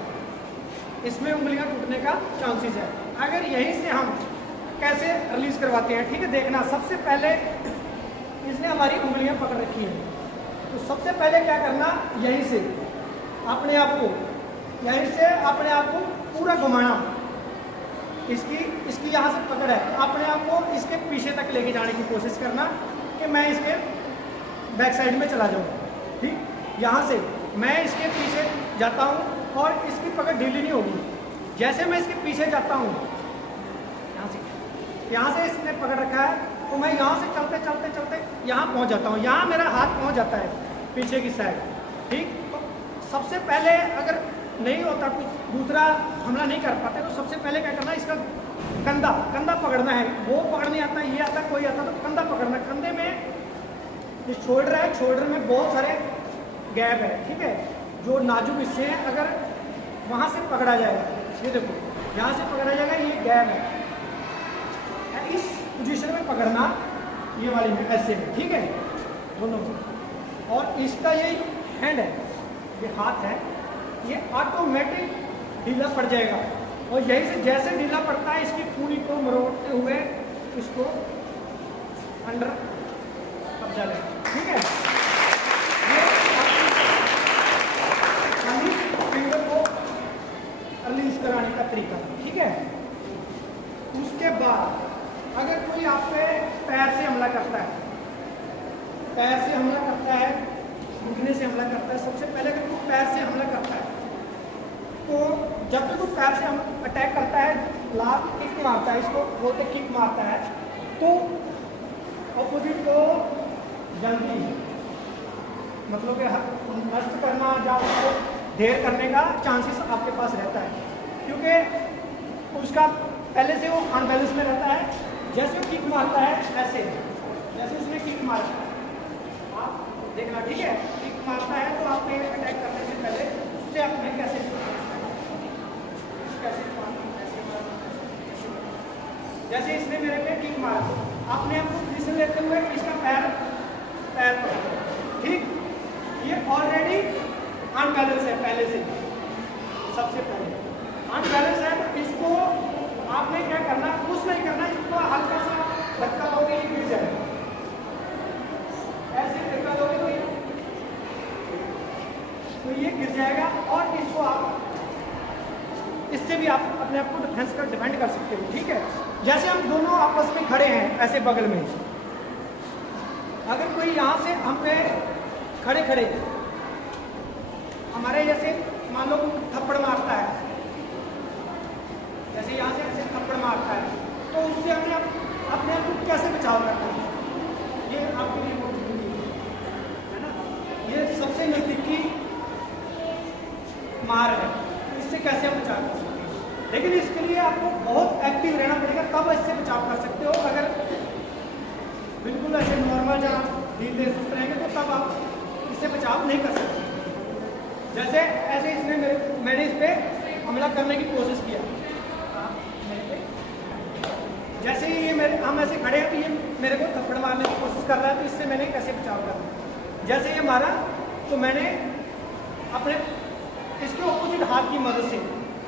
इसमें उंगलियां टूटने का चांसेस है। अगर यहीं से हम कैसे रिलीज करवाते हैं, ठीक है, देखना। सबसे पहले इसने हमारी उंगलियां पकड़ रखी हैं, तो सबसे पहले क्या करना, यहीं से अपने आप को पूरा घुमाना। इसकी यहाँ से पकड़ है, अपने आप को इसके पीछे तक लेके जाने की कोशिश करना कि मैं इसके बैक साइड में चला जाऊँ। ठीक, यहाँ से मैं इसके पीछे जाता हूँ और इसकी पकड़ ढीली नहीं होगी। जैसे मैं इसके पीछे जाता हूँ, यहाँ से इसने पकड़ रखा है, तो मैं यहाँ से चलते यहाँ पहुँच जाता हूँ, यहाँ मेरा हाथ पहुँच जाता है पीछे की साइड। ठीक, तो सबसे पहले अगर नहीं होता, कुछ दूसरा हमला नहीं कर पाते, तो सबसे पहले क्या करना है, इसका कंधा पकड़ना है। वो पकड़ नहीं आता, ये आता, कोई आता, तो कंधा पकड़ना। कंधे में जो शोल्डर है, शोल्डर में बहुत सारे गैप है, ठीक है, जो नाजुक हिस्से हैं, अगर वहाँ से पकड़ा जाएगा, ये देखो यहाँ से पकड़ा जाएगा, ये गैप है, इस पोजीशन में पकड़ना, ये वाली में ऐसे में, ठीक है, दोनों में। और इसका ये हैंड है, ये हाथ है, ये ऑटोमेटिक ढीला पड़ जाएगा और यही से जैसे ढीला पड़ता है इसकी पूरी को मरोड़ते हुए इसको अंडर कब्जा लें, ठीक है। ये खाली फिंगर को रिलीज कराने का तरीका, ठीक है। उसके बाद अगर कोई आप पे पैर से हमला करता है, पैर से हमला करता है, घुटने से हमला करता है, सबसे पहले अगर कोई पैर से हमला करता है तो जब तक वो पैर से अटैक करता है, लास्ट किक मारता है, इसको वो तो किक मारता है, तो अपोजिट को जल्दी मतलब कि नष्ट करना या उसको ढेर करने का चांसेस आपके पास रहता है, क्योंकि उसका पहले से वो अनबैलेंस में रहता है। जैसे वो किक मारता है ऐसे, जैसे उसने किक मारा आप देखना, ठीक है। किक मारता है तो आपने अटैक करने से पहले उससे आपने कैसे जैसे इसने मेरे पे किक मारा, आपने आपको पोजीशन लेते हुए इसका पैर पकड़ा, ठीक। ये ऑलरेडी अनबैलेंस है पहले से, सबसे पहले अनबैलेंस है, तो इसको आपने क्या करना, कुछ नहीं करना, इसको हल्का सा धक्का दोगे ये गिर जाएगा, ऐसे धक्का दोगे तो ये गिर जाएगा। और इसको आप इससे भी आप अपने आप को डिफेंस कर डिफेंड कर सकते हो, ठीक है। जैसे हम दोनों आपस में खड़े हैं ऐसे बगल में, अगर कोई यहाँ से हम पे खड़े खड़े हमारे जैसे मान लो थप्पड़ मारता है, जैसे यहाँ से ऐसे थप्पड़ मारता है, तो उससे अपने आप को कैसे बचाव करना है, ये आपके लिए बहुत जरूरी है ना। ये सबसे नज़दीकी मार है, तो इससे कैसे आप बचाव कर सकते हैं। लेकिन इसके लिए आपको बहुत एक्टिव रहना पड़ेगा, तब इससे बचाव कर सकते हो। अगर बिल्कुल ऐसे नॉर्मल या ढीले सुस्त रहेंगे तो तब आप इससे बचाव नहीं कर सकते। जैसे ऐसे इसने मैंने इस पर हमला करने की कोशिश किया, जैसे ही ये हम ऐसे खड़े हैं तो ये मेरे को थप्पड़ मारने की कोशिश कर रहा है, तो इससे मैंने कैसे बचाव करना। जैसे ये मारा तो मैंने अपने इसके ऑपोजिट हाथ की मदद से,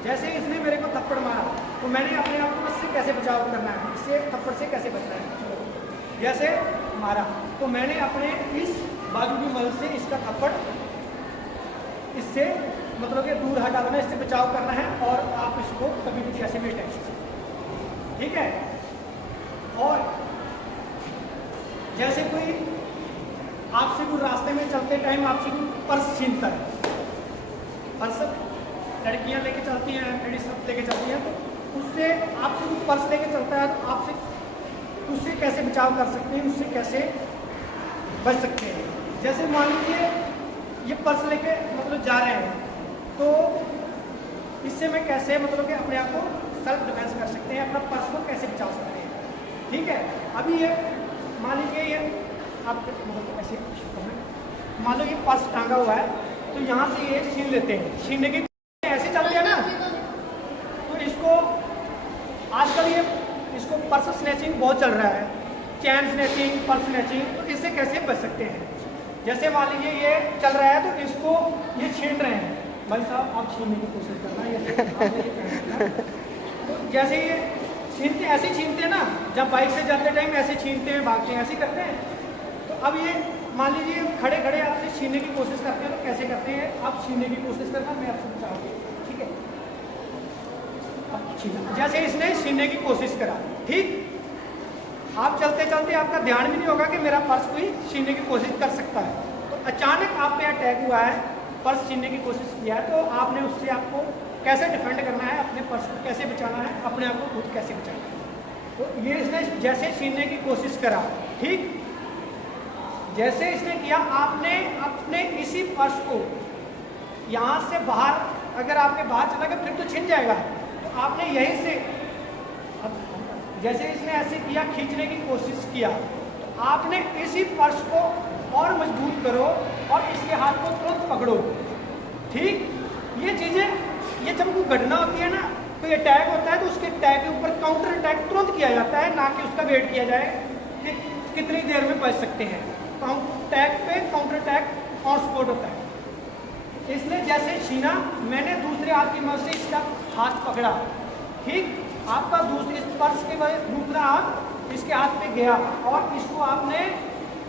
जैसे इसने मेरे को थप्पड़ मारा तो मैंने अपने आप को इससे कैसे बचाव करना है, इससे थप्पड़ से कैसे बचना है। जैसे मारा तो मैंने अपने इस बाजू की मदद से इसका थप्पड़ इससे मतलब कि दूर हटा देना, इससे बचाव करना है। और आप इसको कभी भी कैसे भी अटैक कर सकते हैं, ठीक है। और जैसे कोई आपसे कोई रास्ते में चलते टाइम आपसे कोई पर्स छीनता है, पर्स लड़कियां लेके चलती हैं, लेडीज सब लेके चलती हैं, तो उससे आपसे कोई पर्स लेके चलता है तो आपसे उससे कैसे बचाव कर सकते हैं, उससे कैसे बच सकते हैं। जैसे मान लीजिए ये पर्स लेके मतलब जा रहे हैं, तो इससे मैं कैसे मतलब कि अपने आप को सेल्फ डिफेंस कर सकते हैं, अपना पर्स को कैसे बचा सकते हैं, ठीक है। अभी ये मान लीजिए ये आप मतलब ऐसे मान लो ये पर्स टांगा हुआ है, तो यहाँ से ये छीन लेते हैं, छीनने की ऐसे चलते हैं ना, तो इसको आजकल ये इसको पर्स स्नैचिंग बहुत चल रहा है, चैन स्नैचिंग, पर्स स्नैचिंग, तो इससे कैसे बच सकते हैं। जैसे मान लीजिए ये चल रहा है तो इसको ये छीन रहे हैं, भाई साहब आप छीनने की कोशिश करना, ये तो जैसे ये छीनते ऐसे छीनते हैं ना, जब बाइक से जाते टाइम ऐसे छीनते हैं, भागते हैं, ऐसे करते हैं। तो अब ये मान लीजिए खड़े खड़े आपसे छीनने की कोशिश करते हैं, तो कैसे करते हैं, आप छीनने की कोशिश करना, मैं आपसे बचाऊंगी, ठीक है। अब छीना, जैसे इसने छीनने की कोशिश करा, ठीक, आप चलते चलते आपका ध्यान भी नहीं होगा कि मेरा पर्स कोई छीनने की कोशिश कर सकता है, तो अचानक आप पे अटैक हुआ है, पर्स छीनने की कोशिश किया है, तो आपने उससे आपको कैसे डिफेंड करना है, अपने पर्स को कैसे बचाना है, अपने आप को खुद कैसे बचाना है। तो ये इसने जैसे छीनने की कोशिश करा, ठीक, जैसे इसने किया, आपने अपने इसी पर्स को यहाँ से बाहर, अगर आपके बाहर चला गया फिर तो छिन जाएगा, तो आपने यहीं से जैसे इसने ऐसे किया, खींचने की कोशिश किया, तो आपने इसी पर्स को और मजबूत करो और इसके हाथ को तुरंत पकड़ो, ठीक। ये चीज़ें, ये जब कोई घटना होती है ना, कोई अटैक होता है तो उसके अटैक के ऊपर काउंटर अटैक तुरंत किया जाता है, ना कि उसका वेट किया जाए कि कितनी देर में बच सकते हैं। अटैक पे काउंटर अटैक ऑन स्पॉट होता है। इसने जैसे छीना, मैंने दूसरे हाथ की मदद से इसका हाथ पकड़ा, ठीक। आपका दूसरे इस पर्स के वजह दूसरा हाथ इसके हाथ में गया और इसको आपने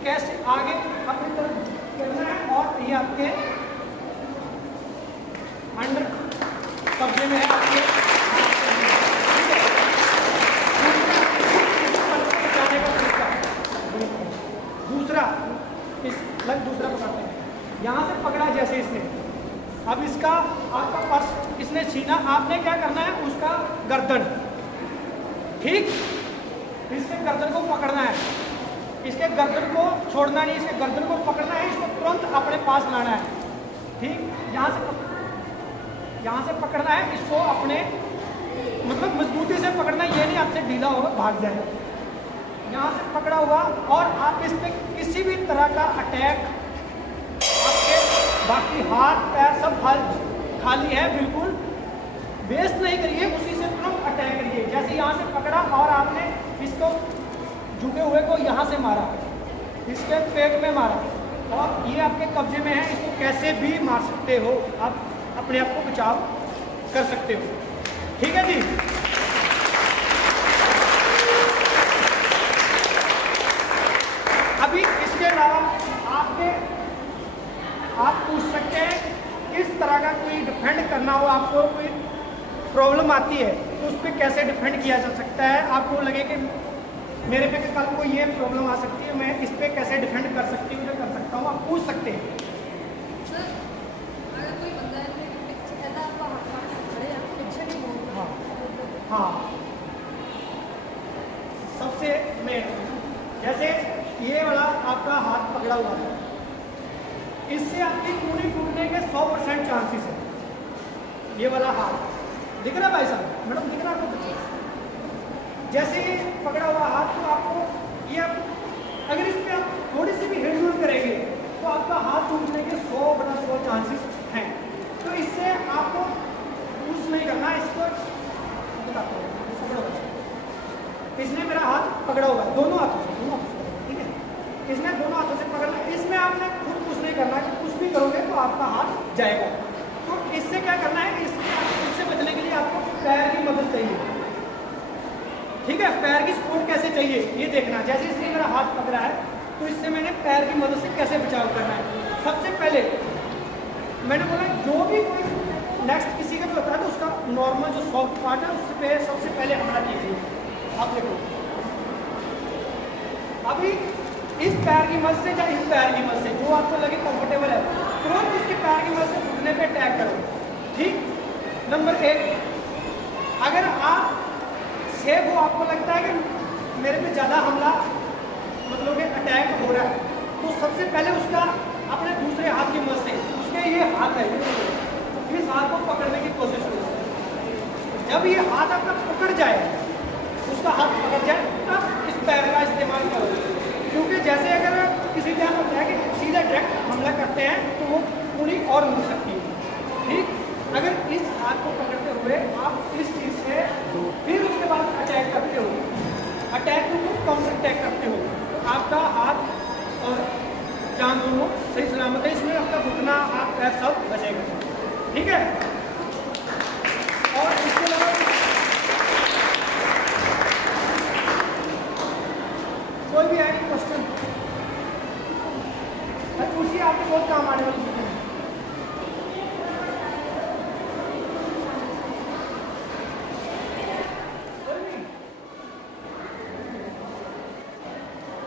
कैसे आगे अपनी तरफ करना है और ये आपके अंडर कब्जे में है आपके। बचाने का तरीका दूसरा दूसरा पकड़ते हैं, यहाँ से पकड़ा जैसे इसने, अब इसका आपका पर्स इसने छीना, आपने क्या करना है उसका गर्दन, ठीक, इसके गर्दन को पकड़ना है, इसके गर्दन को छोड़ना नहीं, इसके गर्दन को पकड़ना है, इसको तुरंत अपने पास लाना है, ठीक। यहाँ से पकड़ना है इसको अपने, मतलब मजबूती से पकड़ना है, ये नहीं आपसे ढीला होगा भाग जाएगा। यहाँ से पकड़ा हुआ और आप इस पे किसी भी तरह का अटैक, आपके बाकी हाथ पैर सब खाली है, बिल्कुल वेस्ट नहीं करिए, उसी से तुरंत अटैक करिए। जैसे यहाँ से पकड़ा और आपने इसको झुके हुए को यहाँ से मारा, इसके पेट में मारा और ये आपके कब्जे में है, इसको कैसे भी मार सकते हो, आप अपने आप को बचाव कर सकते हो, ठीक है जी। अभी इसके अलावा आप पूछ सकते हैं किस तरह का कोई डिफेंड करना हो, आपको कोई प्रॉब्लम आती है तो उस पर कैसे डिफेंड किया जा सकता है, आपको लगे कि मेरे पे कल को ये प्रॉब्लम आ सकती है, मैं इस पर कैसे डिफेंड कर सकती हूँ, कर सकता हूँ, आप पूछ सकते हैं। सर, अगर कोई बंदा है ऐसा आपका हाथ खड़े हैं, पीछे नहीं होगा। हाँ, सबसे मेन जैसे ये वाला आपका हाथ पकड़ा हुआ है, इससे आपकी कूहनी टूटने के 100% चांसेस है। ये वाला हाथ दिख रहा है भाई साहब, मैडम दिख रहा है आपको? जैसे ये पकड़ा हुआ हाथ तो आपको ये अगर इस पर आप थोड़ी सी भी हिलडुल करेंगे तो आपका हाथ टूटने के 100/100 चांसेस हैं। तो इससे आपको यूज नहीं करना, इसको बताता हूँ। इसने मेरा हाथ पकड़ा हुआ है दोनों हाथों से, ठीक है, इसने दोनों हाथों से पकड़ना, इसमें आपने खुद कुछ नहीं करना, कि कुछ भी करोगे तो आपका हाथ जाएगा। तो इससे क्या करना है, इससे बचने के लिए आपको पैर की मदद चाहिए, ठीक है। पैर की सपोर्ट कैसे चाहिए ये देखना, जैसे इसने मेरा हाथ पकड़ा है तो इससे मैंने पैर की मदद से कैसे बचाव करना है। सबसे पहले मैंने बोला जो भी कोई नेक्स्ट किसी का भी होता है तो उसका नॉर्मल जो सॉफ्ट पार्ट है उस पर सबसे पहले हमला कीजिए। आप देखो अभी इस पैर की मदद से या इस पैर की मदद से जो आपको लगे कंफर्टेबल है, तुरंत उसके पैर की मदद से घुटने पे अटैक करो, ठीक। नंबर 1, अगर आप सेफ हो, आपको लगता है कि मेरे पे ज़्यादा हमला मतलब कि अटैक हो रहा है, तो सबसे पहले उसका अपने दूसरे हाथ की मदद से, उसके ये हाथ है, इस हाथ को पकड़ने की कोशिश करो। जब ये हाथ आपका पकड़ जाए, उसका हाथ पकड़ जाए, तब इस पैर का इस्तेमाल करो, क्योंकि जैसे अगर किसी जान होता है कि सीधा डायरेक्ट हमला करते हैं तो वो पूरी और मुड़ सकती है, ठीक। अगर इस हाथ को पकड़ते हुए आप इस चीज़ से फिर उसके बाद अटैक करते हो, अटैक को काउंटर अटैक करते हो, तो आपका हाथ और जान दोनों सही सलामत है, इसमें आपका घुटना हाथ पैर सब बचेगा, ठीक है। और इसके अलावा कोई भी है क्वेश्चन पूछिए, आपके बहुत काम आने वाली चीज़ें हैं।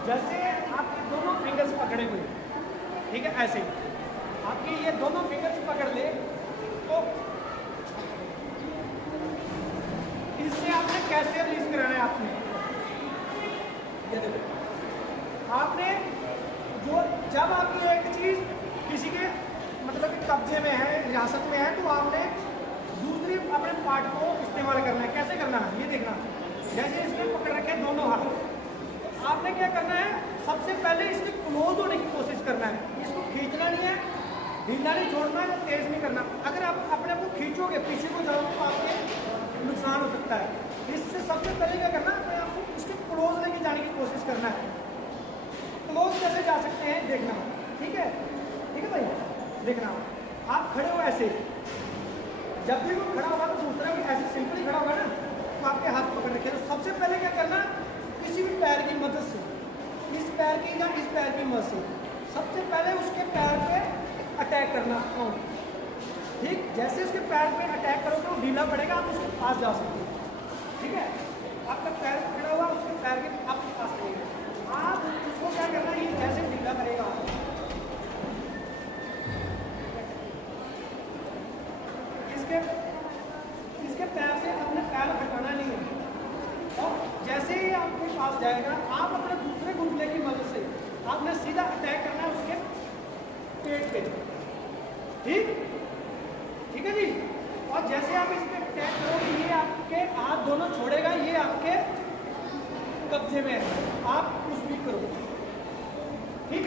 जैसे आपके दोनों फिंगर्स पकड़े हुए, ठीक है, ऐसे आपकी ये दोनों फिंगर्स पकड़ ले तो इससे आपने कैसे रिलीज कराना है, आपने ये देखो, आपने जो जब आपकी एक चीज़ किसी के मतलब कि कब्जे में है, रियासत में है, तो आपने दूसरी अपने पार्ट को इस्तेमाल करना है। कैसे करना है ये देखना, जैसे इसने पकड़ रखे दोनों हाथ, आपने क्या करना है, सबसे पहले इसके क्लोज होने की कोशिश करना है, इसको खींचना नहीं है, ढीला नहीं छोड़ना है, तेज नहीं करना। अगर आप अपने को खींचोगे, पीछे को जाओगे तो आपके नुकसान हो सकता है। इससे सबसे पहले क्या करना है, अपने आपको उसके क्लोज लेके जाने की कोशिश करना है। क्लोज कैसे जा सकते हैं देखना, ठीक है, ठीक है भाई, देखना आप खड़े हो ऐसे, जब भी वो खड़ा होगा तो दूसरा भी ऐसे सिंपली खड़ा होगा ना, तो आपके हाथ पकड़ रखे। तो सबसे पहले क्या करना, किसी भी पैर की मदद से, इस पैर की या इस पैर की मदद से सबसे पहले उसके पैर पे अटैक करना। ठीक, जैसे उसके पैर पे अटैक करोगे वो ढीला पड़ेगा, आप उसके पास जा सकते हो। ठीक है, आपका पैर पकड़ा हुआ, उसके पैर के आपके पास रहेगा, आप उसको क्या करना, ये जैसे ढीला करेगा इसके पैर से अपने पैर हटाना नहीं है। और जैसे ही आपके पास जाएगा, आप अपने दूसरे घुटने की मदद से आपने सीधा अटैक करना है उसके पेट पे। ठीक, ठीक है जी। और जैसे आप इस पे अटैक करोगे, ये आपके हाथ दोनों छोड़ेगा, ये आपके कब्जे में है, आप कुछ भी करो। ठीक,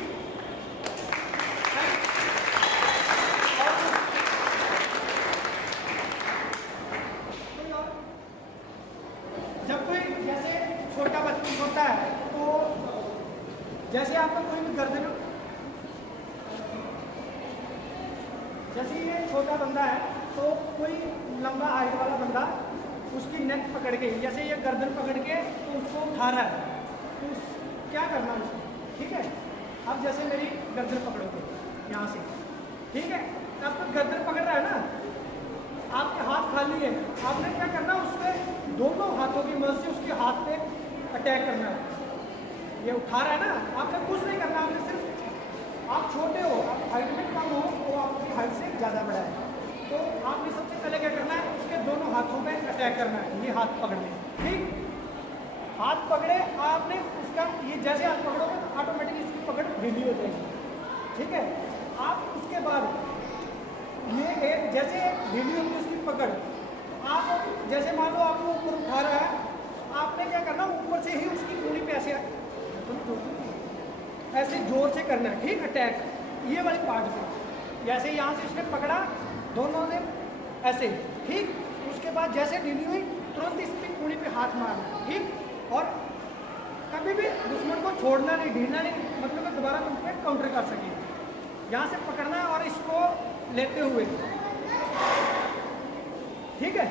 जब कोई जैसे छोटा बच्चा छोटा है, तो जैसे आपका कोई भी गर्दन, जैसे ये छोटा बंदा है तो कोई लंबा हाइट वाला बंदा उसकी नेक पकड़ के, जैसे ये गर्दन पकड़ के तो उसको उठा रहा है, तो क्या करना है उसको। ठीक है, अब जैसे मेरी गर्दन पकड़ोगे यहाँ से, ठीक है, आपको गर्दन पकड़ रहा है ना, आपके हाथ खाली है, आपने क्या करना, उसके दोनों हाथों की मदद से उसके हाथ पे अटैक करना है। ये उठा रहा है ना, आपने कुछ नहीं करना, आपने सिर्फ, आप छोटे हो, आप हाइट में कम हो, वो आपकी हाइट से ज़्यादा बड़ा है, तो आपने सबसे पहले क्या करना है, उसके दोनों हाथों पे अटैक करना है, ये हाथ पकड़ने। ठीक, हाथ पकड़े आपने उसका, ये जैसे हाथ पकड़ोगे तो ऑटोमेटिकली इसकी पकड़ ढीली हो जाएगी। ठीक है, आप उसके बाद ये एक जैसे ढीली होगी उसकी पकड़, आप जैसे मान लो आपको ऊपर उठा रहा है, आपने क्या करना, ऊपर से ही उसकी उंगली पे ऐसे जोर से करना है। ठीक, अटैक ये वाली पार्ट से, जैसे यहाँ से उसने पकड़ा दोनों ने ऐसे। ठीक, उसके बाद जैसे ढीली हुई तुरंत इसकी उंगली पे हाथ मारना। ठीक, और कभी भी दुश्मन को छोड़ना नहीं, ढीलना नहीं, मतलब कि दोबारा तुम पे काउंटर कर सके। यहाँ से पकड़ना है और इसको लेते हुए, ठीक है,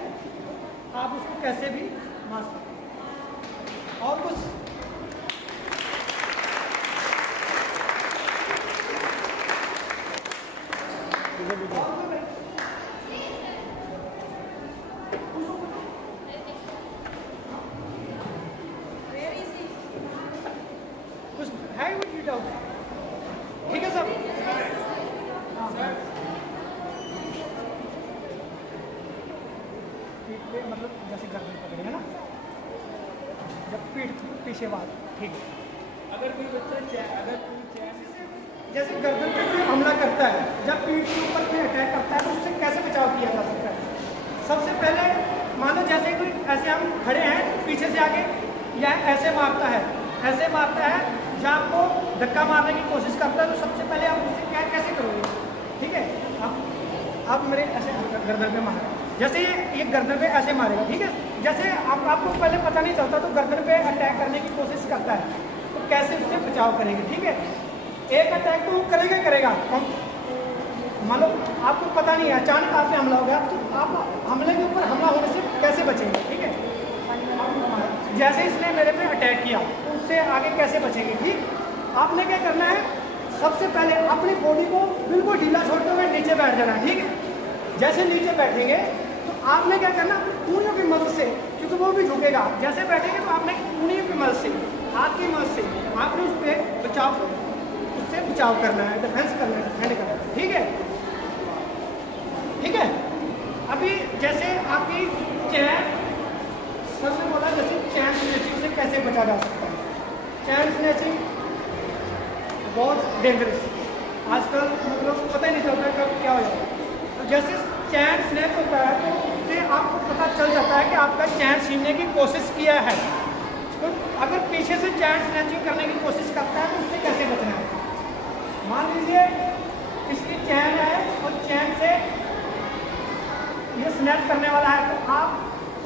आप उसको कैसे भी मार सकते। और कुछ कुछ है वो डाउट? ठीक है सब, पीठ पे मतलब जैसे गर्दन पकड़े है ना, जब पीठ पीछे बात। ठीक है, अगर कोई बच्चा जैसे गर्दन पे कोई हमला करता है, जब पीठ के ऊपर कोई अटैक करता है तो उससे कैसे बचाव किया जा सकता है। सबसे पहले मान लो जैसे कोई ऐसे हम खड़े हैं, पीछे से आके या ऐसे मारता है, ऐसे मारता है, जब आपको धक्का मारने की कोशिश करता है, तो सबसे पहले आप उससे क्या कैसे करोगे। ठीक है, आप मेरे ऐसे गर्दन पे मारे, जैसे ये गर्दन पे ऐसे मारेगा। ठीक है, जैसे आपको पहले पता नहीं चलता तो गर्दन पे अटैक करने की कोशिश करता है, तो कैसे उससे बचाव करेंगे। ठीक है, एक अटैक तो वो करेगा ही करेगा, मान लो आपको पता नहीं है, अचानक आप पे हमला हो गया, तो आप हमले के ऊपर हमला होने से कैसे बचेंगे। ठीक है, जैसे इसने मेरे पे अटैक किया तो उससे आगे कैसे बचेंगे। ठीक, आपने क्या करना है, सबसे पहले अपनी बॉडी को बिल्कुल ढीला छोड़ते हुए नीचे बैठ जाना है। ठीक है, जैसे नीचे बैठेंगे तो आपने क्या करना, उंगलियों की मदद से, क्योंकि वो भी झुकेगा, जैसे बैठेंगे तो आपने उंगलियों की मदद से, हाथ की मदद से आपने उस पर बचाव करना है, डिफेंस करना है, डिफेंड करना है। ठीक है, ठीक है। अभी जैसे आपकी चैन, सर ने बोला जैसे चैन स्नैचिंग से कैसे बचा जा सकता है। चैन स्नैचिंग बहुत डेंजरस, आजकल मतलब पता ही नहीं चलता कब क्या हो जाता है। तो जैसे चैन स्नैच होता है तो उससे आपको पता चल जाता है कि आपका चैन छीनने की कोशिश किया है। तो अगर पीछे से चैन स्नैचिंग करने की कोशिश करता है तो उससे कैसे बचना है। मान लीजिए इसकी चैन है और चैन से ये स्नैच करने वाला है, तो आप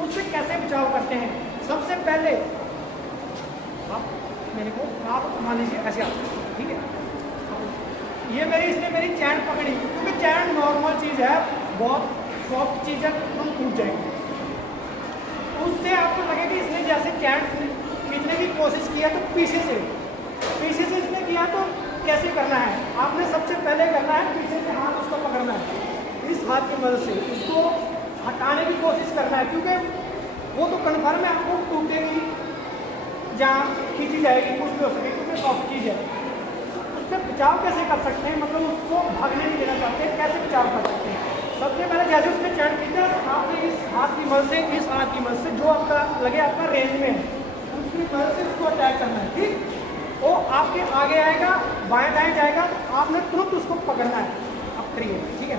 उससे कैसे बचाव करते हैं। सबसे पहले आप मेरे को, आप मान लीजिए ऐसे आप, ठीक है, ये इसने मेरी चैन पकड़ी, क्योंकि चैन नॉर्मल चीज़ है, बहुत सॉफ्ट चीज़ है, हम टूट जाएंगे। उससे आपको लगे कि इसने जैसे चैन खींचने की कोशिश किया तो पीछे से इसने किया तो कैसे करना है, आपने सबसे पहले करना है पीछे से हाथ उसको पकड़ना है, इस हाथ की मदद से उसको हटाने की कोशिश करना है, क्योंकि वो तो कन्फर्म है आपको टूटेगी या खींची जाएगी, कुछ भी हो सके, क्योंकि सॉफ्ट चीज़ है। उससे बचाव कैसे कर सकते हैं, मतलब उसको भागने नहीं देना चाहते हैं, कैसे बचाव कर सकते हैं? सबसे पहले जैसे उसने चैन खींचा, आपने इस हाथ की मदद से, इस हाथ की मदद से जो आपका लगे आपका रेंज में है, उसकी मदद से उसको अटैक करना है। ठीक, वो आपके आगे आएगा, बाएं दाएं जाएगा, आपने तुरंत उसको पकड़ना है। अब करिए, ठीक है।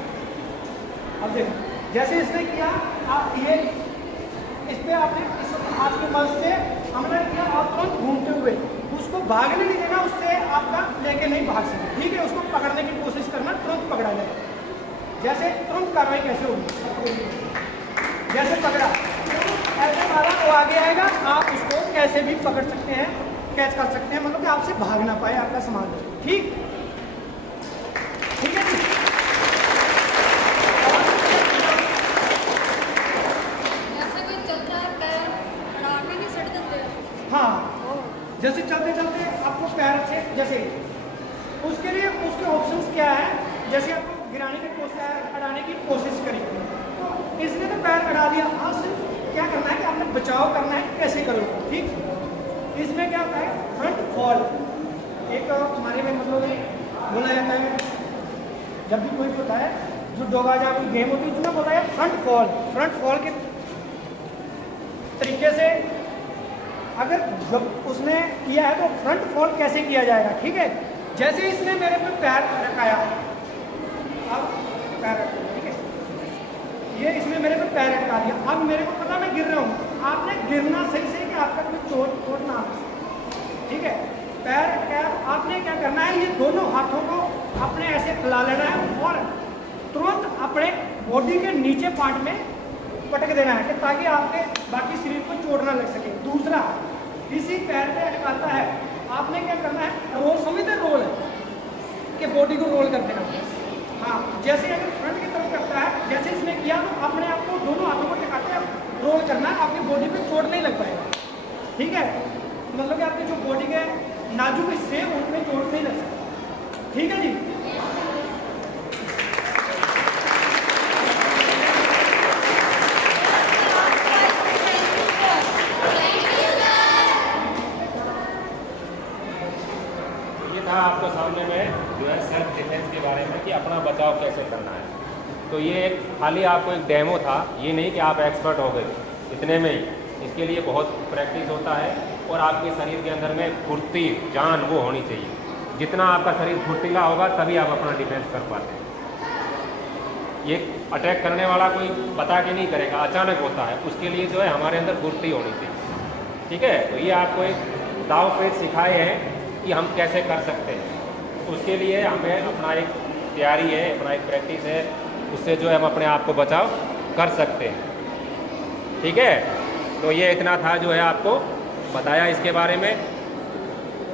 अब देखो जैसे इसने किया, आप ये इस पर आपने इस हाथ की मदद से हमला किया, आप तुरंत घूमते हुए उसको भागने नहीं देना, उससे आपका लेके नहीं भाग सके। ठीक है, उसको पकड़ने की कोशिश करना, तुरंत पकड़ा जाए। जैसे तुरंत कार्रवाई कैसे होगी, जैसे पकड़ा ऐसे मारा, वो आगे आएगा, आप उसको कैसे भी पकड़ सकते हैं, कैच कर सकते हैं, मतलब कि आपसे भाग ना पाए आपका सामान। ठीक, ठीक है जी। जैसे कोई चल रहा है पैर अड़ा के नहीं सट देते हैं। हाँ, जैसे चलते चलते आपको पैर से, जैसे उसके लिए उसके ऑप्शंस क्या है, जैसे आपको गिराने की कोशिश, अड़ाने की कोशिश करी, तो इसने तो पैर अड़ा दिया, अब क्या करना है कि आपने बचाव करना है, कैसे करोगे? ठीक, इसमें क्या होता है, फ्रंट फॉल एक हमारे में मतलब बोला जाता है, जब भी कोई होता है जो डोगा या कोई गेम होती है उसमें बोला है फ्रंट फॉल के तरीके से अगर जब उसने किया है तो फ्रंट फॉल कैसे किया जाएगा। ठीक है, जैसे इसने मेरे पे पैर रखाया, अब पैर रखा, ठीक है, ये इसने मेरे पे पैर रखा दिया, अब मेरे को पता मैं गिर रहा हूँ, आपने गिरना सही से कि आपका कोई चोट ना हो। ठीक है, पैर आपने क्या करना है, ये दोनों हाथों को अपने ऐसे फैला लेना है और तुरंत अपने बॉडी के नीचे पार्ट में पटक देना है, कि ताकि आपके बाकी शरीर को चोट ना लग सके। दूसरा, इसी पैर पे अटकाता है, आपने क्या करना है, रोल समझते, रोल है कि बॉडी को रोल कर देना। हाँ, जैसे अगर फ्रंट की तरफ करता है, जैसे इसने किया, तो अपने आप को दोनों हाथों को टिकाते रोल करना है, आपकी बॉडी पे चोट नहीं लग पाएगा। ठीक है, मतलब कि आपके जो बॉडी के नाजुक हिस्से हैं उनमें चोट नहीं लग सकती। ठीक है जी। आपको सामने में जो है सेल्फ डिफेंस के बारे में कि अपना बचाव कैसे करना है। तो ये एक खाली आपको एक डेमो था, ये नहीं कि आप एक्सपर्ट हो गए इतने में ही, इसके लिए बहुत प्रैक्टिस होता है और आपके शरीर के अंदर में फुर्ती, जान वो होनी चाहिए। जितना आपका शरीर फुर्तीला होगा तभी आप अपना डिफेंस कर पाते हैं। ये अटैक करने वाला कोई बता के नहीं करेगा, अचानक होता है, उसके लिए जो है हमारे अंदर फुर्ती होनी चाहिए। ठीक है, तो ये आपको एक दाव पेच सिखाए हैं कि हम कैसे कर सकते हैं। उसके लिए हमें अपना एक तैयारी है, अपना एक प्रैक्टिस है, उससे जो है हम अपने आप को बचाव कर सकते हैं। ठीक है, तो ये इतना था जो है आपको बताया इसके बारे में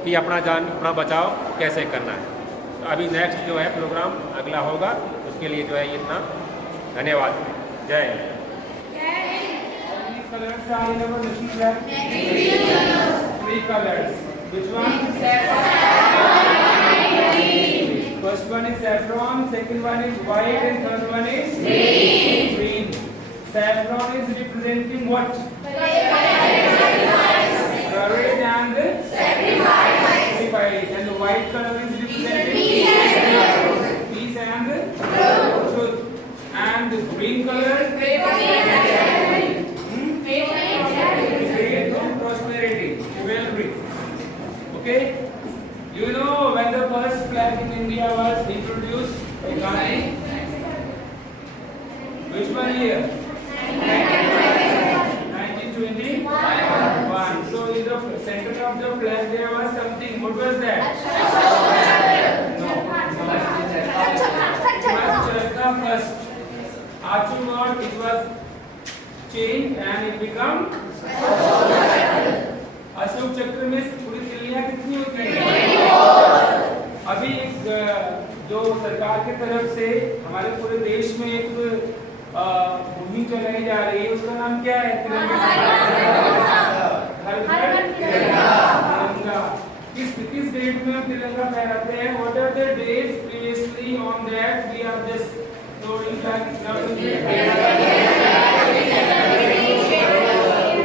कि अपना बचाव कैसे करना है। तो अभी नेक्स्ट जो है प्रोग्राम अगला होगा, उसके लिए जो है इतना। धन्यवाद, जय Hind. Which one? First one is saffron, second one is white, and third one is green. Green. Saffron is representing what? Courage and sacrifice. And the white color is representing peace and truth. And the green color? Faith and prosperity. Chivalry. Okay, you know when the first flag in India was introduced? Which one year? 1921. So in the center of the flag there was something. What was that? No. Chakra first. Afterward it was changed and it become Ashok चक्र में पूरी तिल्लियां कितनी होती हैं? अभी एक जो सरकार की तरफ से हमारे पूरे देश में एक मुहिम चलाई जा रही है उसका नाम क्या है? तिरंगे हर घर तिरंगा। किस डेट में हम तिरंगा फहराते हैं? What are the days previously on that we are just floating flag?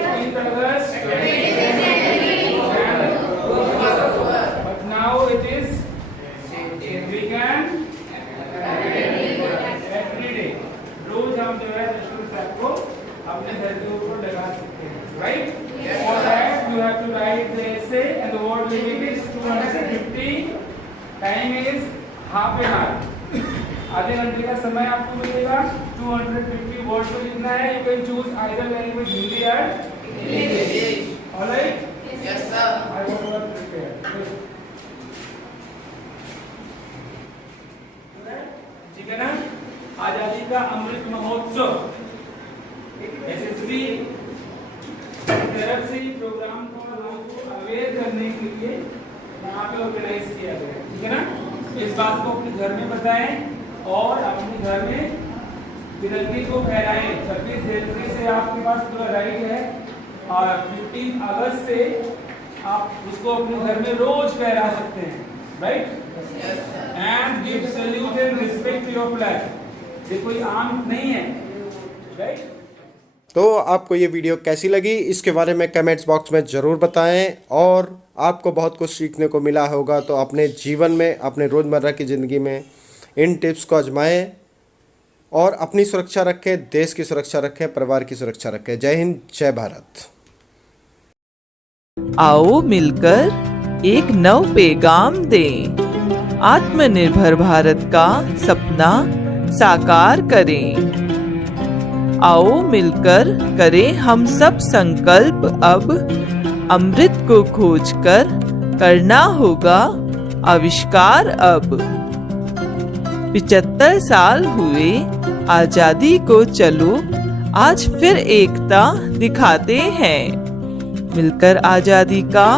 15th August, but now it is we can every day रोज हम जो है नेशनल फ्लैग को अपने घर के ऊपर लगा सकते हैं, right? For that you have to write the essay and the word limit is 250. Time is half an hour. आधे घंटे का समय आपको मिलेगा। 250 वर्ड को लिखना है। You can choose either language, Hindi or English. All right? Yes sir. I was prepared. ठीक है ना? आजादी का अमृत महोत्सव एसएसबी तरफ से प्रोग्राम को लोगों को अवेयर करने के लिए यहाँ पे ऑर्गेनाइज किया गया है, ठीक है ना? इस बात को अपने घर में बताएं और अपने घर में तिरंगे को फहराएं। 26 जनवरी से आपके पास पूरा राइट है और 15 अगस्त से आप उसको अपने घर में रोज फहरा सकते हैं, right? And give salute and respect your flag. ये कोई आम नहीं है, राइट? तो आपको ये वीडियो कैसी लगी इसके बारे में कमेंट्स बॉक्स में ज़रूर बताएं और आपको बहुत कुछ सीखने को मिला होगा तो अपने जीवन में, अपने रोज़मर्रा की ज़िंदगी में इन टिप्स को आजमाएं और अपनी सुरक्षा रखें, देश की सुरक्षा रखें, परिवार की सुरक्षा रखें। जय हिंद, जय भारत। आओ मिलकर एक नव पैगाम दें, आत्मनिर्भर भारत का सपना साकार करें। आओ मिलकर करें हम सब संकल्प, अब अमृत को खोजकर करना होगा आविष्कार। अब 75 साल हुए आजादी को, चलो आज फिर एकता दिखाते हैं। मिलकर आजादी का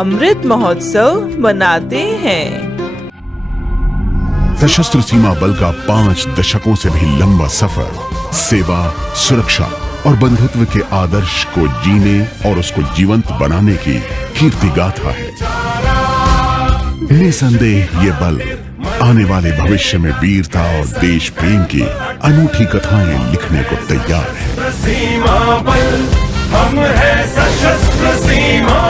अमृत महोत्सव मनाते हैं। सशस्त्र सीमा बल का 5 दशकों से भी लंबा सफर सेवा, सुरक्षा और बंधुत्व के आदर्श को जीने और उसको जीवंत बनाने की कीर्ति गाथा है। निसंदेह ये बल आने वाले भविष्य में वीरता और देश प्रेम की अनूठी कथाएं लिखने को तैयार है। सीमा बल हम है सशस्त्र सीमा